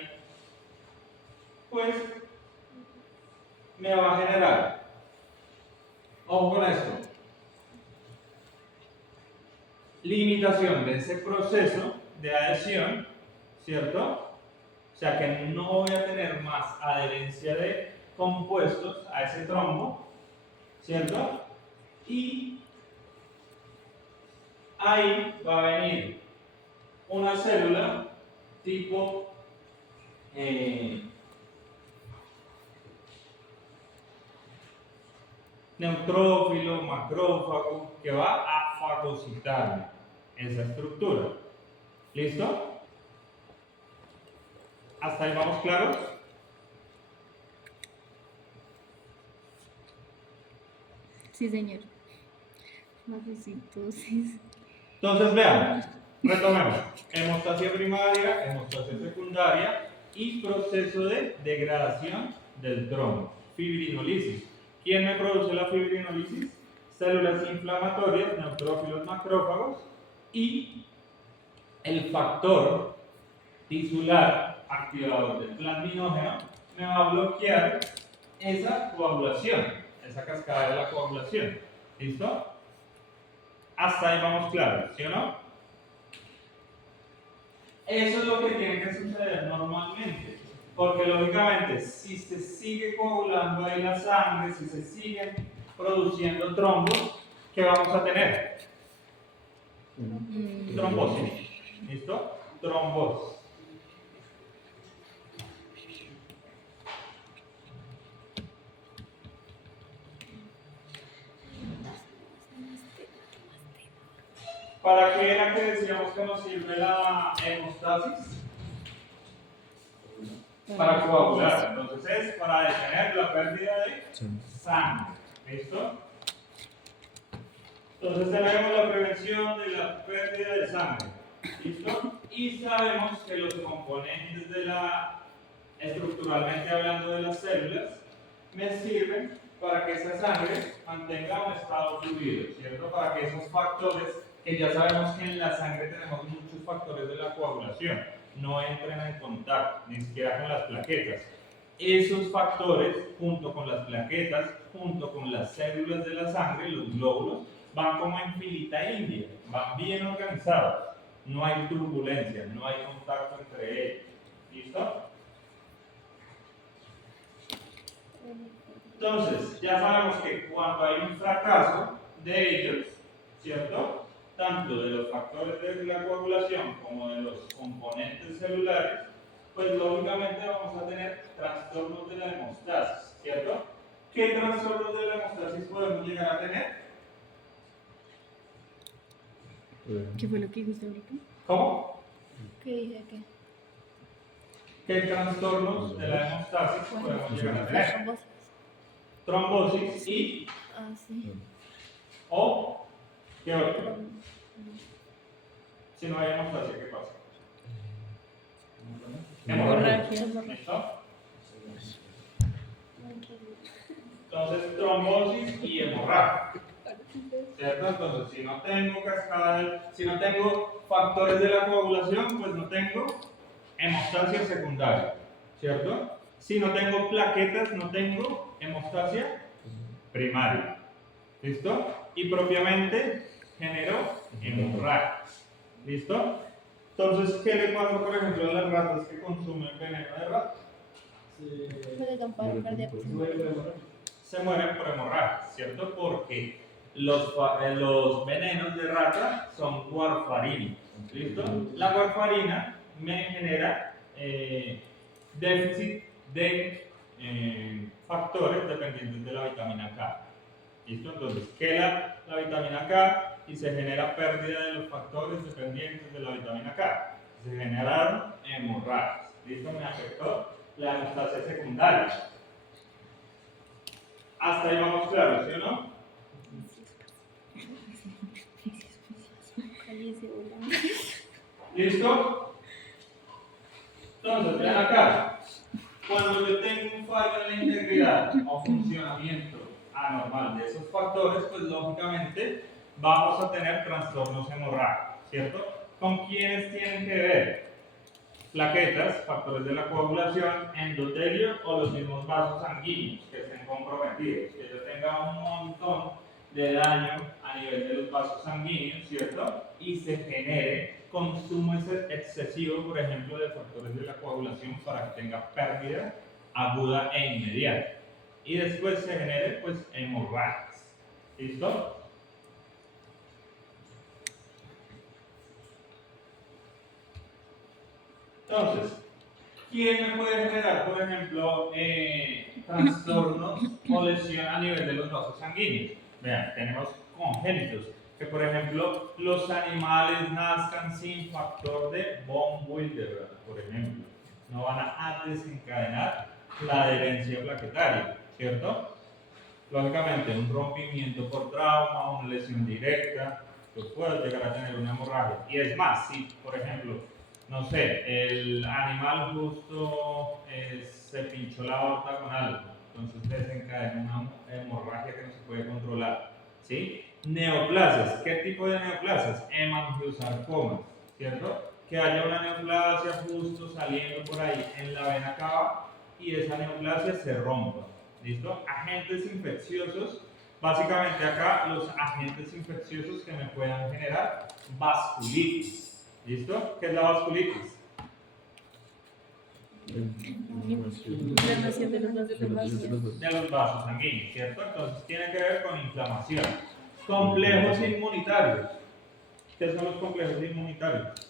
pues me va a generar, ojo con esto, limitación de ese proceso de adhesión, ¿cierto? O sea que no voy a tener más adherencia de compuestos a ese trombo, ¿cierto? Y ahí va a venir una célula tipo neutrófilo, macrófago, que va a fagocitar esa estructura. ¿Listo? ¿Hasta ahí vamos claros? Sí, señor. Fagocitosis. Entonces vean, retomemos. Hemostasia primaria, hemostasia secundaria y proceso de degradación del trombo. Fibrinolisis. ¿Quién me produce la fibrinolisis? Células inflamatorias, neutrófilos, macrófagos y el factor tisular activador del plasminógeno me va a bloquear esa coagulación, esa cascada de la coagulación. ¿Listo? Hasta ahí vamos claros, ¿sí o no? Eso es lo que tiene que suceder normalmente. Porque lógicamente, si se sigue coagulando ahí la sangre, si se siguen produciendo trombos, ¿qué vamos a tener? Trombosis. ¿Listo? Trombosis. ¿Para qué era que decíamos que nos sirve la hemostasis? Para coagular. Entonces es para detener la pérdida de sangre. ¿Listo? Entonces tenemos la prevención de la pérdida de sangre. ¿Listo? Y sabemos que los componentes de estructuralmente hablando de las células, me sirven para que esa sangre mantenga un estado fluido, ¿cierto? Para que esos factores, que ya sabemos que en la sangre tenemos muchos factores de la coagulación, no entren en contacto, ni siquiera con las plaquetas. Esos factores, junto con las plaquetas, junto con las células de la sangre, los glóbulos, van como en filita india, van bien organizados. No hay turbulencia, no hay contacto entre ellos. ¿Listo? Entonces, ya sabemos que cuando hay un fracaso de ellos, ¿cierto? Tanto de los factores de la coagulación como de los componentes celulares, pues lógicamente vamos a tener trastornos de la hemostasis, ¿cierto? ¿Qué trastornos de la hemostasis podemos llegar a tener? ¿Qué fue lo que dijiste ahorita? ¿Cómo? ¿Qué dije que? ¿Qué trastornos de la hemostasis podemos llegar a tener? Trombosis. Trombosis y Ah, sí. o ¿qué otro? Si no hay hemostasia, ¿qué pasa? Hemorragia. ¿Listo? Entonces, trombosis y hemorragia. ¿Cierto? Entonces, si no tengo cascada, si no tengo factores de la coagulación, pues no tengo hemostasia secundaria. ¿Cierto? Si no tengo plaquetas, no tengo hemostasia primaria. ¿Listo? Y propiamente genero hemorragia. ¿Listo? Entonces, ¿qué le pasa, por ejemplo, a las ratas que consumen veneno de rata? Pues le da un paro cardíaco. Se mueren por hemorragia, ¿cierto? Porque los venenos de rata son warfarina. ¿Listo? La warfarina me genera déficit de factores dependientes de la vitamina K. ¿Listo? Entonces, queda la vitamina K y se genera pérdida de los factores dependientes de la vitamina K. Se generaron hemorragias. ¿Listo? Me afectó la hemostasia secundaria. Hasta ahí vamos claros, ¿sí o no? Cálice, hola. ¿Listo? Entonces, vean acá. Cuando yo tengo un fallo en la integridad o funcionamiento anormal de esos factores, pues lógicamente vamos a tener trastornos hemorrágicos, ¿cierto? ¿Con quiénes tienen que ver? Plaquetas, factores de la coagulación, endotelio o los mismos vasos sanguíneos que estén comprometidos. Que yo tenga un montón de daño a nivel de los vasos sanguíneos, ¿cierto? Y se genere consumo excesivo, por ejemplo, de factores de la coagulación para que tenga pérdida aguda e inmediata. Y después se genere, pues, hemorragias. ¿Listo? Entonces, ¿quién me puede generar, por ejemplo, trastornos o lesión a nivel de los vasos sanguíneos? Vean, tenemos congénitos, que por ejemplo, los animales nazcan sin factor de von Willebrand, por ejemplo. No van a desencadenar la adherencia plaquetaria, ¿cierto? Lógicamente, un rompimiento por trauma, una lesión directa, pues puede llegar a tener una hemorragia. Y es más, si, por ejemplo, no sé, el animal justo se pinchó la aorta con algo, entonces desencadena una hemorragia que no se puede controlar, ¿sí? Neoplasias, ¿qué tipo de neoplasias? Hemangiosarcomas, ¿cierto? Que haya una neoplasia justo saliendo por ahí en la vena cava y esa neoplasia se rompa, ¿listo? Agentes infecciosos, básicamente acá los agentes infecciosos que me puedan generar vasculitis. ¿Listo? ¿Qué es la vasculitis? Inflamación de los vasos sanguíneos. De los vasos sanguíneos, ¿cierto? Entonces tiene que ver con inflamación. Complejos inmunitarios. ¿Qué son los complejos inmunitarios?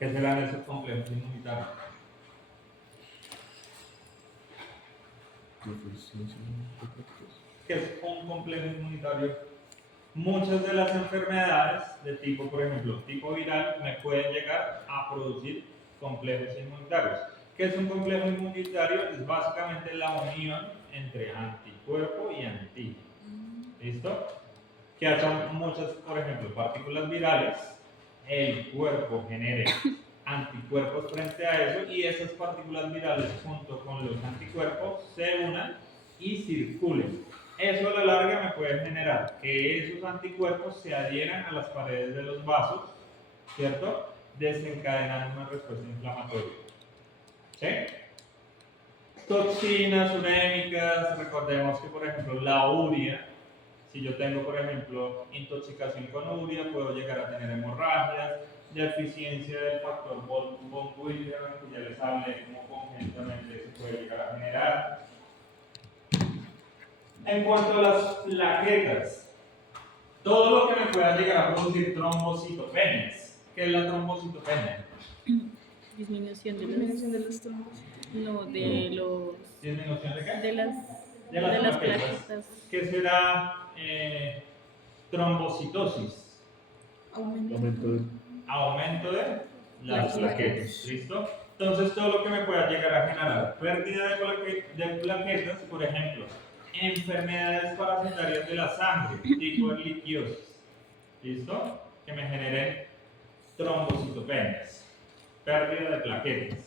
¿Qué serán esos complejos inmunitarios? ¿Qué es un complejo inmunitario? Muchas de las enfermedades de tipo, por ejemplo, tipo viral, me pueden llegar a producir complejos inmunitarios. ¿Qué es un complejo inmunitario? Es básicamente la unión entre anticuerpo y antígeno. ¿Listo? Que hacen muchas, por ejemplo, partículas virales, el cuerpo genere anticuerpos frente a eso y esas partículas virales junto con los anticuerpos se unan y circulen. Eso a la larga me puede generar que esos anticuerpos se adhieran a las paredes de los vasos, ¿cierto? Desencadenando una respuesta inflamatoria. ¿Sí? Toxinas urémicas, recordemos que por ejemplo la urea, si yo tengo por ejemplo intoxicación con urea, puedo llegar a tener hemorragias, deficiencia del factor von Willebrand, que ya les hablé cómo congénitamente se puede llegar a generar. En cuanto a las plaquetas, todo lo que me pueda llegar a producir trombocitopenias. ¿Qué es la trombocitopenia? Disminución Disminución de los trombos. no, de los ¿Disminución de qué? de las De las plaquetas. plaquetas. ¿Qué será trombocitosis? Aumento de las plaquetas. ¿Listo? Entonces, todo lo que me pueda llegar a generar pérdida de plaquetas, por ejemplo, enfermedades parasitarias de la sangre, tipo erliquiosis, ¿listo? Que me generen trombocitopenias, pérdida de plaquetas.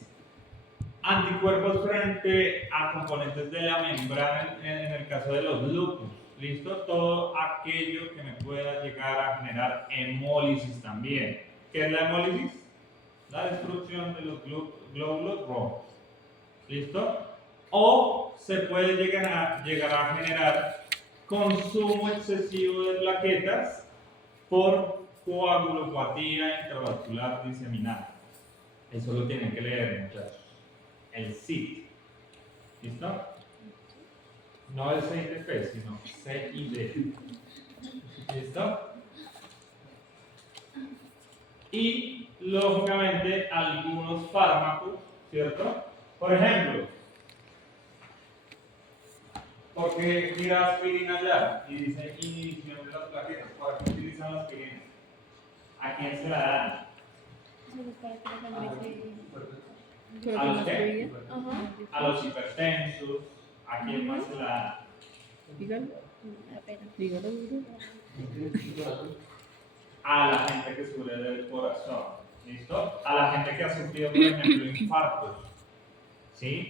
Anticuerpos frente a componentes de la membrana en el caso de los lupus, ¿listo? Todo aquello que me pueda llegar a generar hemólisis también. ¿Qué es la hemólisis? La destrucción de los glóbulos rojos, ¿listo? O se puede llegar a generar consumo excesivo de plaquetas por coagulopatía intravascular diseminada. Eso lo tienen que leer, muchachos. El CID. ¿Listo? No el CIDP, sino CID. ¿Listo? Y, lógicamente, algunos fármacos, ¿cierto? Por ejemplo, porque mira aspirina allá y dice inhibición de las plaquetas. ¿Para qué utilizan la aspirina? ¿A quién se la dan? Solo para que la sangre se... ¿A los qué? Ajá. A los hipertensos. ¿A quién más se la dan? Dígalo. La pena. Dígalo. A la gente que sufre del corazón. ¿Listo? A la gente que ha sufrido, por ejemplo, infartos. ¿Sí?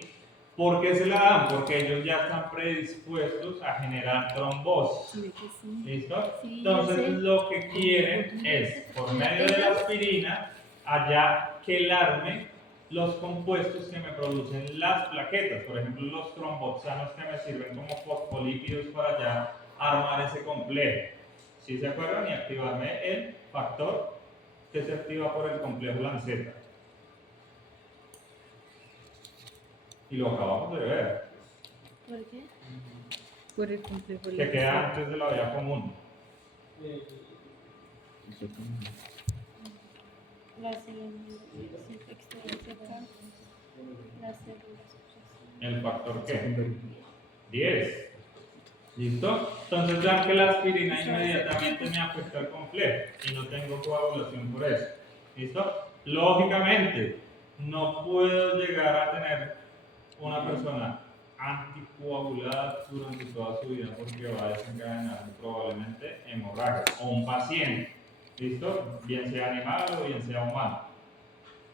¿Por qué se la dan? Porque ellos ya están predispuestos a generar trombosis. Sí, de que sí. ¿Listo? Sí, Entonces ya sé. lo que quieren es, por medio de la aspirina, allá quelarme los compuestos que me producen las plaquetas. Por ejemplo, los tromboxanos que me sirven como fosfolípidos para ya armar ese complejo. ¿Sí se acuerdan? Y activarme el factor que se activa por el complejo lanceta. Y lo acabamos de ver, ¿Por qué? Por el complejo. que queda antes de la vía común. La célula externa, las células. ¿El factor qué? 10. ¿Listo? Entonces vean que la aspirina inmediatamente me afecta el complejo y no tengo coagulación por eso. ¿Listo? Lógicamente, no puedo llegar a tener una persona anticoagulada durante toda su vida porque va a desencadenar probablemente hemorragia o un paciente. ¿Listo? Bien sea animal o bien sea humano.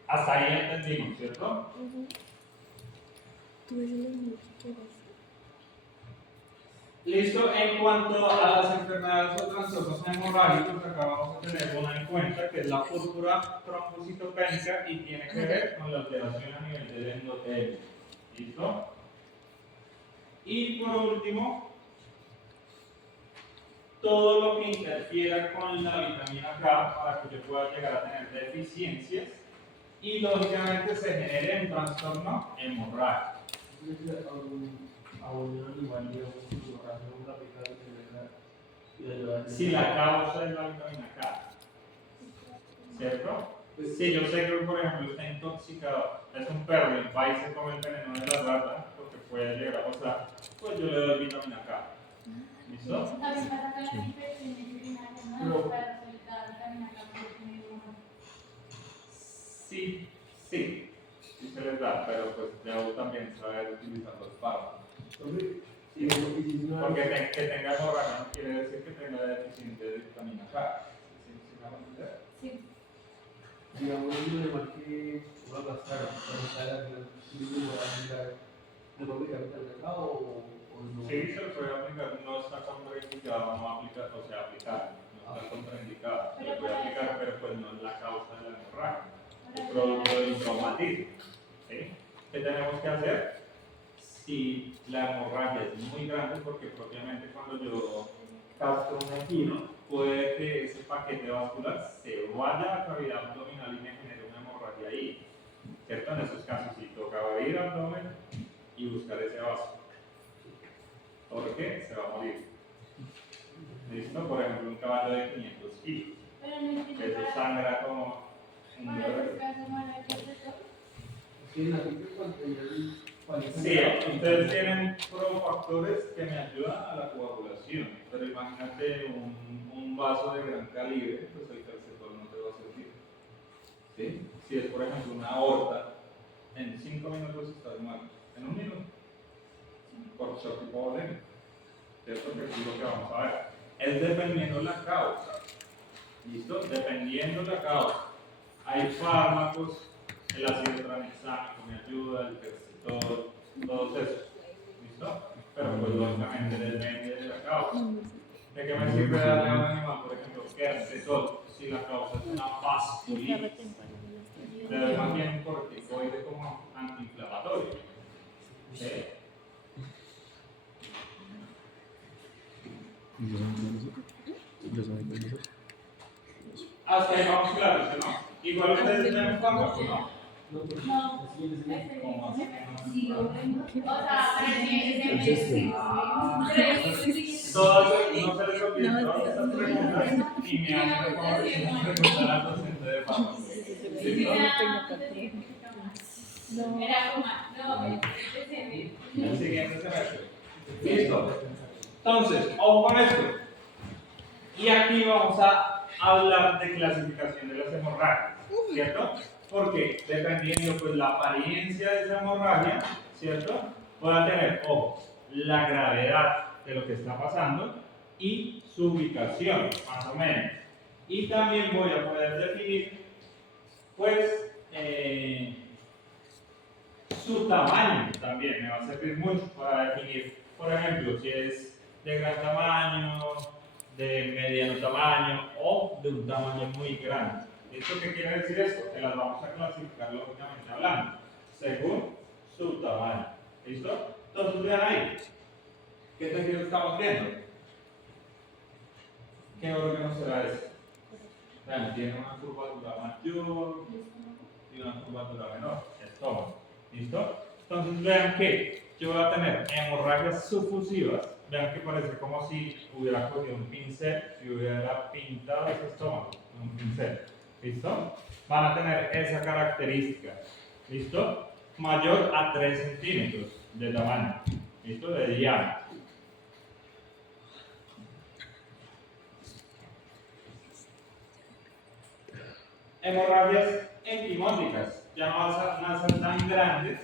Hasta ahí entendimos, ¿cierto? Tú eres lo mismo que quieras. Listo, en cuanto a las enfermedades o trastornos hemorrágicos, acá vamos a tener una en cuenta que es la púrpura trombocitopénica y tiene que ver con la alteración a nivel del endotelio. ¿Listo? Y por último, todo lo que interfiera con la vitamina K para que yo pueda llegar a tener deficiencias y lógicamente se genere un trastorno hemorrágico. A un animal, digamos, si lo hacen una picada y ayudar. Si la causa es la vitamina K, ¿cierto? Si yo sé que, por ejemplo, está intoxicado, es un perro y va y se come el veneno de la rata, porque puede llegar a pasar, pues yo le doy vitamina K. ¿Listo? Sí, sí, sí se les da, pero pues debo también saber utilizar los fármacos. Porque que tenga hemorragia no quiere decir que tenga deficiente de vitamina K. ¿Sí me van a entender? Digamos, un animal que va a gastar, ¿le puedo aplicar vitamina K o no? Sí, se lo puede aplicar, no está contraindicado, no aplicar, o sea, aplicar, no está contraindicado. Se lo puede aplicar, pero pues no es la causa de la hemorragia, es producto del traumatismo. ¿Sí? ¿Qué tenemos que hacer? Si la hemorragia es muy grande, porque propiamente cuando yo castro un equino, puede que ese paquete vascular se vaya a la cavidad abdominal y me genere una hemorragia ahí. ¿Cierto? En esos casos sí toca abrir abdomen y buscar ese vaso. Porque se va a morir. ¿Listo? Por ejemplo, un caballo de 500 kilos. Eso sangra como un bebé. Sí, la gente cuando Sí, ustedes tienen profactores que me ayudan a la coagulación, pero imagínate un vaso de gran calibre, pues el calcetón no te va a servir. ¿Sí? Si es, por ejemplo, una aorta, en 5 minutos estás muerto. En 1 minuto. Por shock hipovolémico. ¿Cierto? Que es lo que vamos a ver. Es dependiendo la causa. ¿Listo? Dependiendo la causa. Hay fármacos, el ácido tranexámico me ayuda, el quercetor, todos esos. ¿Listo? Pero pues lógicamente depende de la causa. ¿De qué me sirve darle a un animal, por ejemplo, quercetor, si la causa es una vasculitis? Debe más bien un corticoide como antiinflamatorio. ¿Sí? Hasta ahí vamos claros, ¿no? Igual ustedes ven fármaco, ¿no? ¿Cómo así? Todas, no se les olviden todas estas preguntas y me hacen el favor de preguntar al docente de fármaco. ¿Listo? El siguiente semestre. ¿Listo? Entonces, ojo con esto. Y aquí vamos a hablar de clasificación de las hemorragias, ¿cierto? Porque dependiendo pues la apariencia de esa hemorragia, ¿cierto? Voy a tener, ojo, la gravedad de lo que está pasando y su ubicación, más o menos. Y también voy a poder definir, pues, su tamaño también me va a servir mucho para definir, por ejemplo, si es de gran tamaño, de mediano tamaño o de un tamaño muy grande. ¿Esto qué quiere decir esto? Que las vamos a clasificar lógicamente hablando, según su tamaño. ¿Listo? Entonces vean ahí, ¿qué tejido estamos viendo? ¿Qué órgano será ese? Vean, tiene una curvatura mayor y una curvatura menor, estómago. ¿Listo? Entonces vean que yo voy a tener hemorragias subfusivas. Vean que parece como si hubiera cogido un pincel y hubiera pintado ese estómago con un pincel. ¿Listo? Van a tener esa característica. ¿Listo? Mayor a 3 centímetros de tamaño. ¿Listo? De diámetro. Hemorragias equimóticas. Ya no van a ser tan grandes,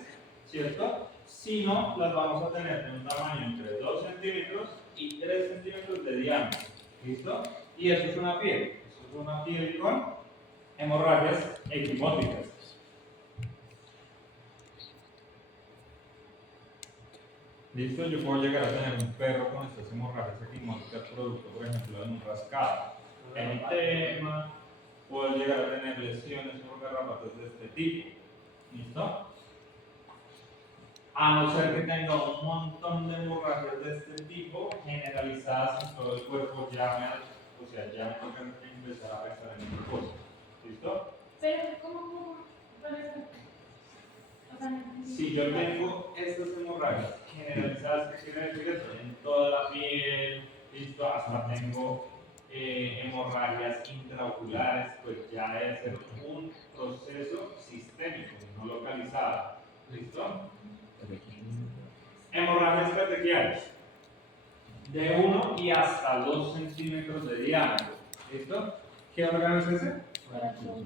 ¿cierto? Sino las vamos a tener de un tamaño entre 2 centímetros y 3 centímetros de diámetro. ¿Listo? Y eso es una piel. Eso es una piel con hemorragias equimóticas. ¿Listo? Yo puedo llegar a tener un perro con estas hemorragias equimóticas producto, por ejemplo, de un rascado. Eritema. Puedo llegar a tener lesiones por garrapatas de este tipo. ¿Listo? A no ser que tenga un montón de hemorragias de este tipo generalizadas en todo el cuerpo, ya me toca empezar a pensar en otra cosa. ¿Listo? Pero, ¿cómo? O sea, Si yo tengo estas hemorragias generalizadas, ¿qué quiere decir eso? En toda la piel, ¿listo? Hasta tengo hemorragias intraoculares, pues ya debe ser un proceso sistémico, no localizado. ¿Listo? Hemorragias petequiales de 1 y hasta 2 centímetros de diámetro. ¿Listo? ¿Qué órgano es ese?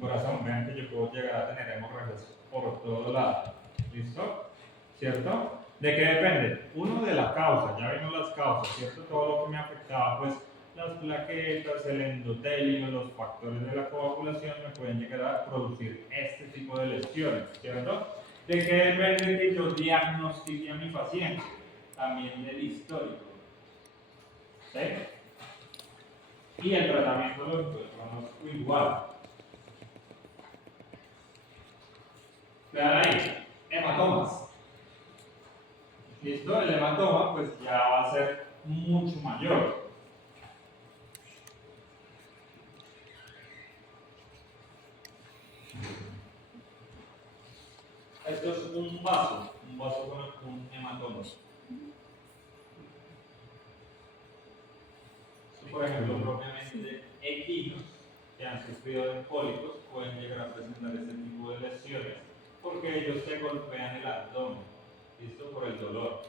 Corazón. Vean que yo puedo llegar a tener hemorragias por todos lados. ¿Listo? ¿Cierto? ¿De qué depende? Uno, de la causa. Ya vimos las causas, ¿cierto? Todo lo que me afectaba, pues las plaquetas, el endotelio, los factores de la coagulación me pueden llegar a producir este tipo de lesiones, ¿cierto? ¿De qué depende que yo diagnostique a mi paciente? También del histórico. ¿Sí? Y el tratamiento lógico, el pronóstico igual. Vean ahí, hematomas. ¿Listo? El hematoma pues ya va a ser mucho mayor. Esto es un vaso con un hematoma. Por ejemplo, propiamente equinos que han sufrido de cólicos pueden llegar a presentar este tipo de lesiones porque ellos se golpean el abdomen, ¿listo? Por el dolor.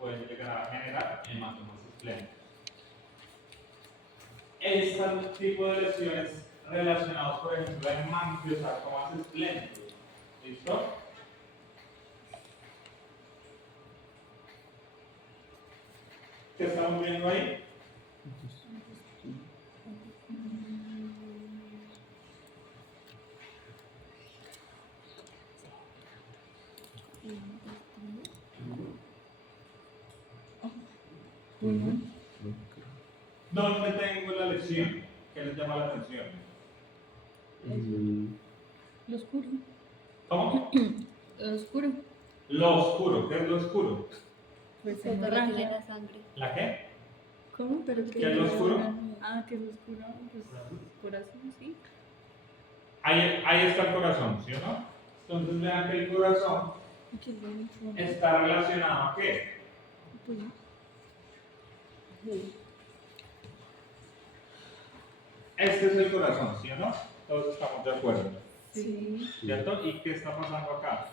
Pueden llegar a generar hematomas esplénicos. Este tipo de lesiones relacionadas, por ejemplo, a hemangiosarcomas esplénicos, ¿listo? ¿Qué estamos viendo ahí? ¿Dónde tengo la lesión? ¿Qué les llama la atención? Lo oscuro. ¿Cómo? Lo oscuro. Lo oscuro. ¿Qué es lo oscuro? Pues se tiene hemorragia. la sangre. ¿La qué? ¿Cómo? ¿Pero ¿Qué es lo oscuro? Ah, ¿qué es lo oscuro? Pues corazón, sí. Ahí está el corazón, ¿sí o no? Entonces vean que el corazón Qué bonito. está relacionado a qué? Pues, Este es el corazón, ¿sí o no? Todos estamos de acuerdo, sí. ¿cierto? ¿Y qué está pasando acá?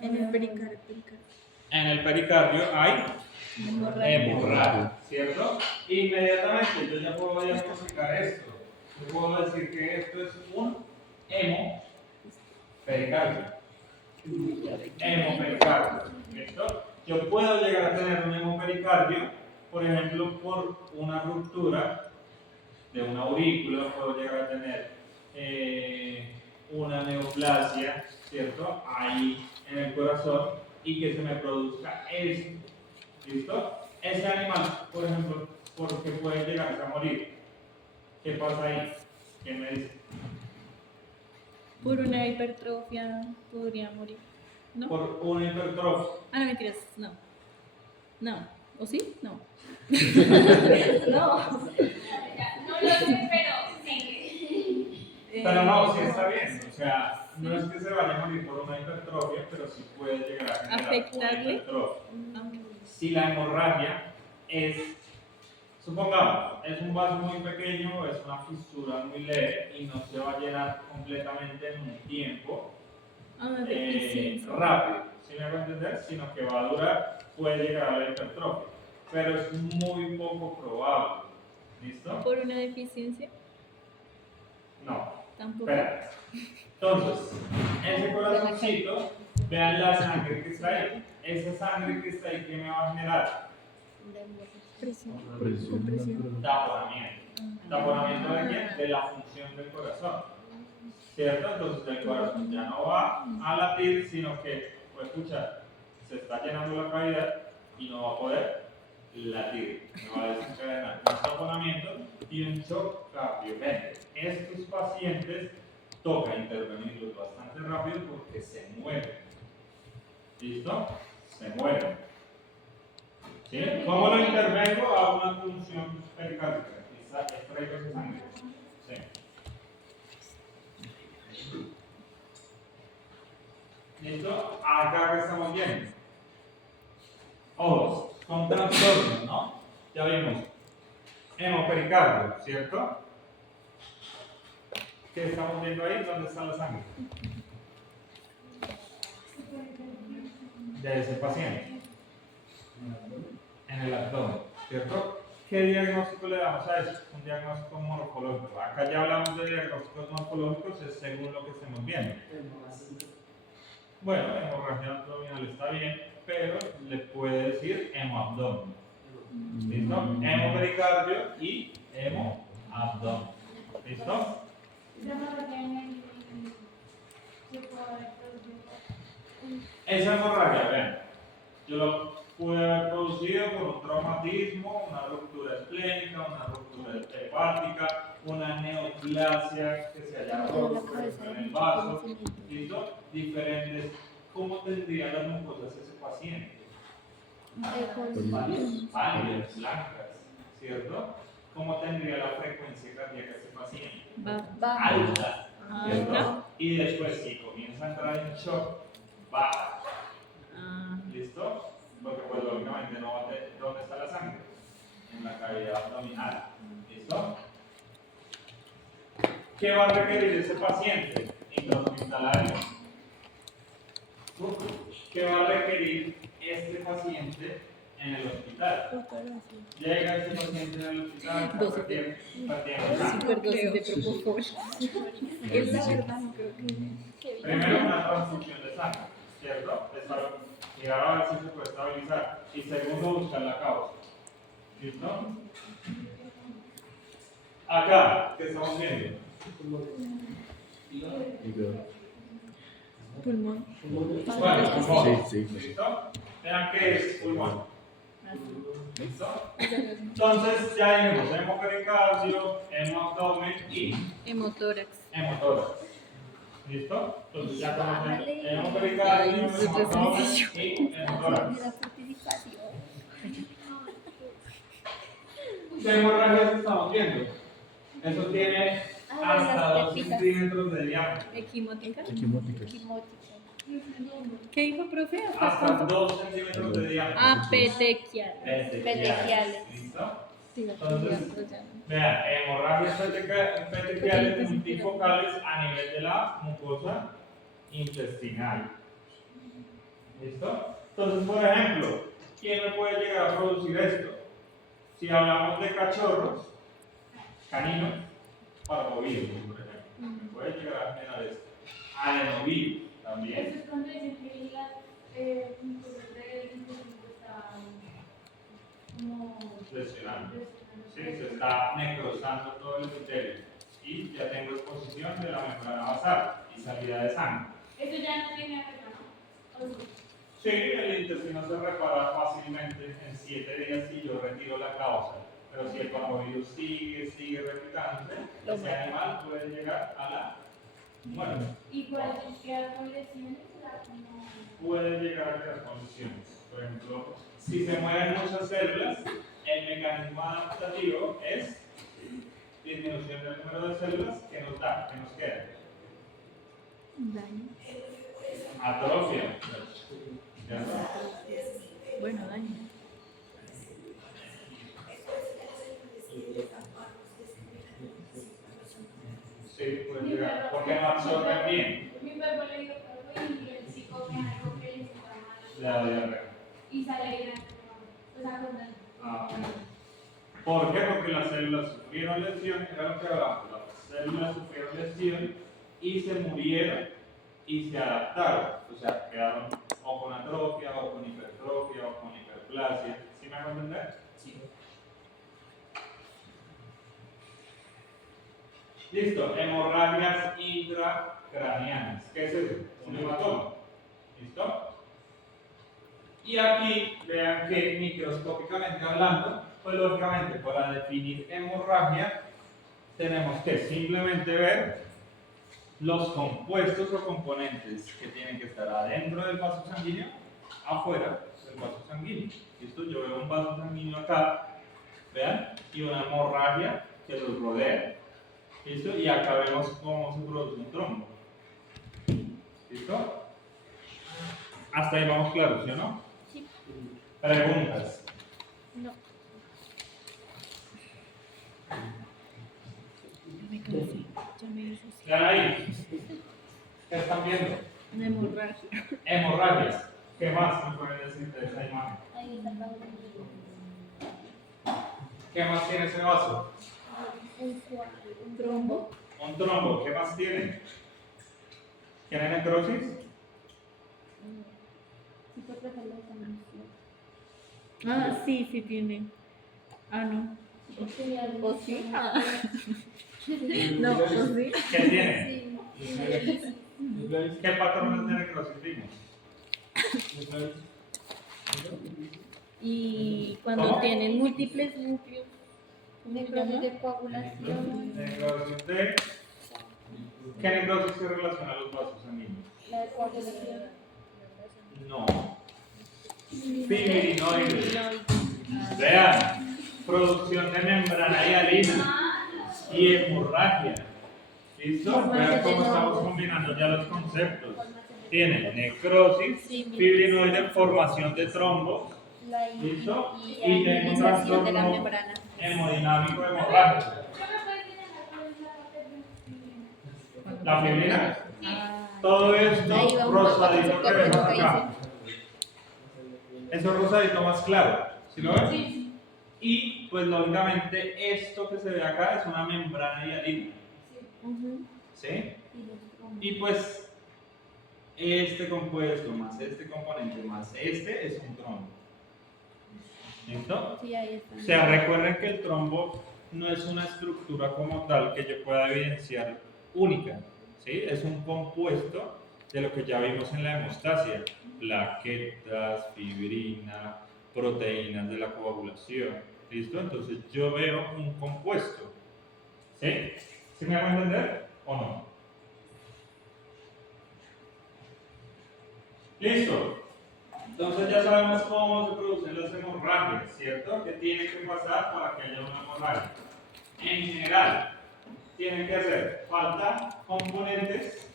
En el pericardio. en el pericardio hay hemorragia, ¿cierto? Inmediatamente yo ya puedo diagnosticar esto. Yo puedo decir que esto es un hemopericardio. Hemopericardio, ¿listo? Yo puedo llegar a tener un hemopericardio, por ejemplo, por una ruptura de una aurícula, puedo llegar a tener una neoplasia, ¿cierto? Ahí en el corazón y que se me produzca esto, ¿listo? Ese animal, por ejemplo, porque puede llegar a morir. ¿Qué pasa ahí? ¿Qué me dice? Por una hipertrofia podría morir, ¿no? Por una hipertrofia. Ah, no, mentiras, no. No. ¿O sí? No. No. No lo sé, pero sí. Pero no, sí está bien. O sea, no es que se vaya a morir por una hipertrofia, pero sí puede llegar a generar una ¿Afectarle? hipertrofia. Si la hemorragia es, supongamos, es un vaso muy pequeño, es una fisura muy leve y no se va a llenar completamente en un tiempo rápido, ¿sí me hago entender? Sino que va a durar, puede llegar a la hipertrofia, pero es muy poco probable. ¿Listo? ¿Por una deficiencia? No. Tampoco. Espera. Entonces, ese corazoncito, vean la sangre que está ahí. Esa sangre que está ahí, ¿qué me va a generar? Presión. Presión. Taponamiento. ¿Taponamiento de quién? De la función del corazón. ¿Cierto? Entonces el corazón ya no va a latir, sino que, pues escuchar, se está llenando la cavidad y no va a poder latir. No va a desencadenar un taponamiento y un shock cardiogénico. Estos pacientes toca intervenirlos bastante rápido porque se mueven. ¿Listo? Se mueven. ¿Sí? ¿Cómo lo intervengo? A una función pericárdica. Extraigo esa sangre. Sí. ¿Listo? Acá que estamos viendo. Ojo, son trastornos, ¿no? Ya vimos. Hemopericardio, ¿cierto? ¿Qué estamos viendo ahí? ¿Dónde está la sangre? De ese paciente. En el abdomen, ¿cierto? ¿Qué diagnóstico le damos a eso? Un diagnóstico morfológico. Acá ya hablamos de diagnósticos morfológicos, es según lo que estemos viendo. Bueno, hemorragia abdominal está bien, pero le puede decir hemoabdomen. ¿Listo? Hemopericardio y hemoabdomen. ¿Listo? Esa hemorragia, vean, yo lo pude haber producido por un traumatismo, una ruptura esplénica, una ruptura hepática, una neoplasia que se haya roto en el vaso, ¿listo? Diferentes. ¿Cómo tendría las mucosas ese paciente? Pálidas, blancas, ¿cierto? ¿Cómo tendría la frecuencia cardíaca ese paciente? Alta, ¿cierto? Y después, si comienza a entrar en shock, baja. ¿Listo? Porque pues lógicamente no va a tener, ¿dónde está la sangre? En la cavidad abdominal. ¿Listo? ¿Qué va a requerir ese paciente? Intrahospitalario. ¿Qué va a requerir este paciente en el hospital? Llega este paciente en el hospital, perdiendo sangre. Superdosis de propofol. Es la verdad, no creo que. Primero una transfusión de sangre, ¿cierto? Mirar a ver si se puede estabilizar. Y segundo, buscar la causa. ¿Listo? Acá, ¿qué estamos viendo? Pulmón. Bueno, pulmón. Sí. ¿Listo? Vean qué es pulmón. ¿Listo? Entonces, ya dijimos hemopericardio, hemoabdomen y Hemotórax. hemotórax. ¿Listo? Entonces ya conocen hemopericardio, hemoabdomen y hemotórax. ¿Qué hemorragias estamos viendo? Eso tiene hasta 2 centímetros de diámetro. Equimótica. Equimóticas. ¿Qué dijo, profe? Hasta 2 centímetros de diámetro. Petequial. Petequiales. ¿Listo? Sí, Entonces, vean, hemorragias petequiales multifocales a nivel de la mucosa intestinal. ¿Listo? Entonces, por ejemplo, ¿quién me puede llegar a producir esto? Si hablamos de cachorros, caninos, parvovirus, por ejemplo, me puede llegar a generar esto. Adenovirus también. Eso es cuando dicen que las microredes están como Lesionando. Sí, se está necrosando todo el epitelio y ya tengo exposición de la membrana basal y salida de sangre. Eso ya no tiene arreglo, ¿no? ¿O sí? Sí, el intestino se repara fácilmente en 7 días si yo retiro la causa. Pero si el parvovirus sigue replicándose, ese animal puede llegar a la muerte. Y puede quedar con lesiones, ¿será como? Puede llegar a crear condiciones. Por ejemplo, si se mueren muchas células, el mecanismo adaptativo es disminución del número de células que nos da, que nos queda. Daño. Atrofia. ¿Ya está? Bueno, daño. Sí, puede llegar. Porque no absorben bien Mi perro le dio perro y el chico me algo que le está mal. la diarrea. Y sale grande, o sea, con daño. Ah, ¿por qué? Porque las células sufrieron lesión, era lo que hablábamos, las células sufrieron lesión y se murieron y se adaptaron, o sea, quedaron o con atrofia, o con hipertrofia, o con hiperplasia. ¿Sí me hago entender? Sí. Listo, hemorragias intracraneanas. ¿Qué es eso? Un hematoma. ¿Listo? Y aquí vean que microscópicamente hablando, pues lógicamente para definir hemorragia tenemos que simplemente ver los compuestos o componentes que tienen que estar adentro del vaso sanguíneo, afuera del vaso sanguíneo. ¿Listo? Yo veo un vaso sanguíneo acá, vean, y una hemorragia que los rodea. ¿Listo? Y acá vemos cómo se produce un trombo. ¿Listo? Hasta ahí vamos claros, ¿sí o no? Sí. Preguntas. No. Ya me cansé. Ya me hice así. ¿Ya ahí? ¿Qué están viendo? Una hemorragia. Hemorragias. ¿Qué más me pueden decir de esa imagen? Ahí está el vaso. ¿Qué más tiene ese vaso? Un trombo. Un trombo. ¿Qué más tiene? ¿Tiene necrosis? Sí, por tratar la sangre. Ah, sí, sí tiene. Ah, no. ¿O sí? Ah. No, ¿o sí? ¿Qué tiene? Sí. ¿Qué patrones de necrosis vimos? Y cuando ¿Cómo? tienen múltiples núcleos. Necrosis de coagulación. Necrosis de... ¿Qué necrosis se relaciona a los vasos sanguíneos? La de coagulación. No. Fibrinoides. Vean, producción de membrana hialina y hemorragia. ¿Listo? Vean cómo estamos combinando ya los conceptos. Tiene necrosis, fibrinoide, formación de trombos, La ¿listo? y Y tengo un inmunización de la trastorno membrana. hemodinámico hemorrágico. La fibrina, todo esto Ahí va un rosadito poco que vemos lo que acá. Eso es rosadito más claro. ¿Sí lo ves? Sí. Y pues lógicamente esto que se ve acá es una membrana hialina. ¿Sí? Y pues este compuesto más este componente más este es un trombo. ¿Listo? Sí, ahí está. O sea, recuerden que el trombo no es una estructura como tal que yo pueda evidenciar única, ¿sí? Es un compuesto de lo que ya vimos en la hemostasia, plaquetas, fibrina, proteínas de la coagulación, ¿listo? Entonces yo veo un compuesto, ¿sí? ¿Sí me hago entender o no? ¿Listo? Entonces ya sabemos cómo se producen las hemorragias, ¿cierto? ¿Qué tiene que pasar para que haya una hemorragia? En general, tienen que hacer falta componentes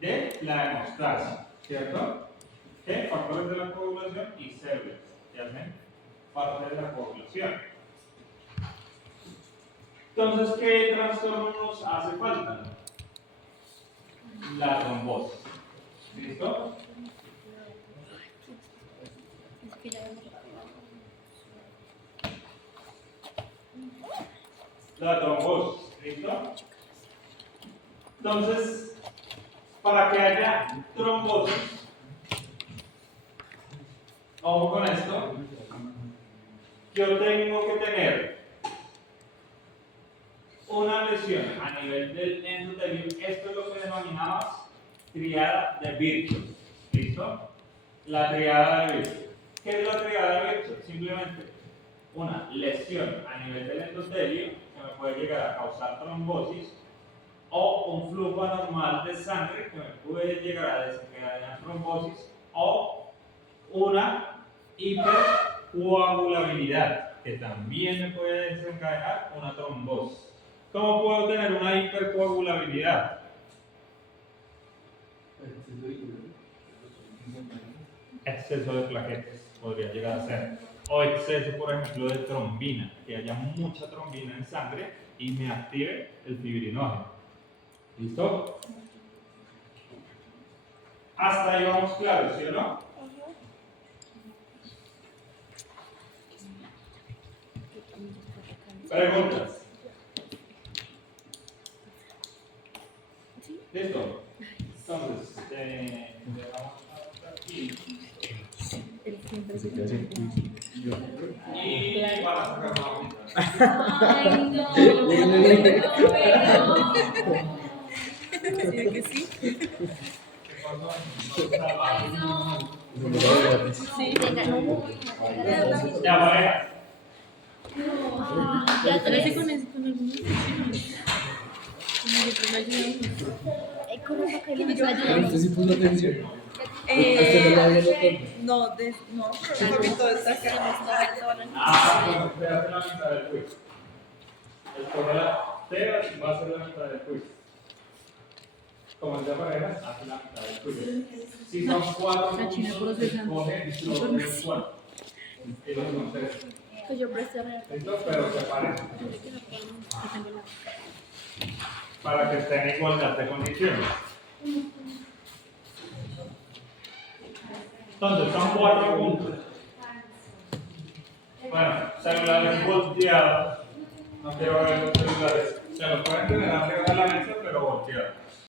de la hemostasia, ¿cierto? ¿Qué? Factores de la coagulación y células que hacen parte de la coagulación. Entonces, ¿qué trastorno nos hace falta? La trombosis. ¿Listo? que ya hemos La trombosis, ¿listo? Entonces, para que haya trombosis, ojo con esto, yo tengo que tener una lesión a nivel del endotelio. Esto es lo que denominamos triada de Virchow, ¿listo? La triada de Virchow. ¿Qué es la triada de Virchow? Simplemente una lesión a nivel del endotelio que me puede llegar a causar trombosis o un flujo anormal de sangre que me puede llegar a desencadenar trombosis o una hipercoagulabilidad que también me puede desencadenar una trombosis. ¿Cómo puedo tener una hipercoagulabilidad? Exceso de plaquetas podría llegar a ser, o exceso, por ejemplo, de trombina, que haya mucha trombina en sangre y me active el fibrinógeno. ¿Listo? Hasta ahí vamos claros, ¿sí o no? Preguntas. ¿Listo? Entonces, dejamos aquí. Y para sacar una hojita. Ay, no, ¿Sí que sí? ¿Qué pasó? ay, no. Sí. Ya, pareja. Ya Ahora sí tres. con eso, con algunos vecinos. Como nosotros lo ayudamos. ¿Cómo fue que le ayudamos? ¿Usted sí puso atención? No, no, pero porque todo está acá. Bueno, usted hace la mitad del quiz. Escoge la Tebas y va a hacer la mitad del quiz. Como es de parejas, hace la mitad del quiz. Si son 4 La China puntos, procesando escoge los del 4. Y los son 3. Que yo presté real. ¿Listo? Pero separen. Para que estén en igualdad de condiciones. Entonces, son 4 puntos. Bueno, celulares volteados. No quiero ver los celulares. Se los pueden tener arriba de la mesa, pero volteados.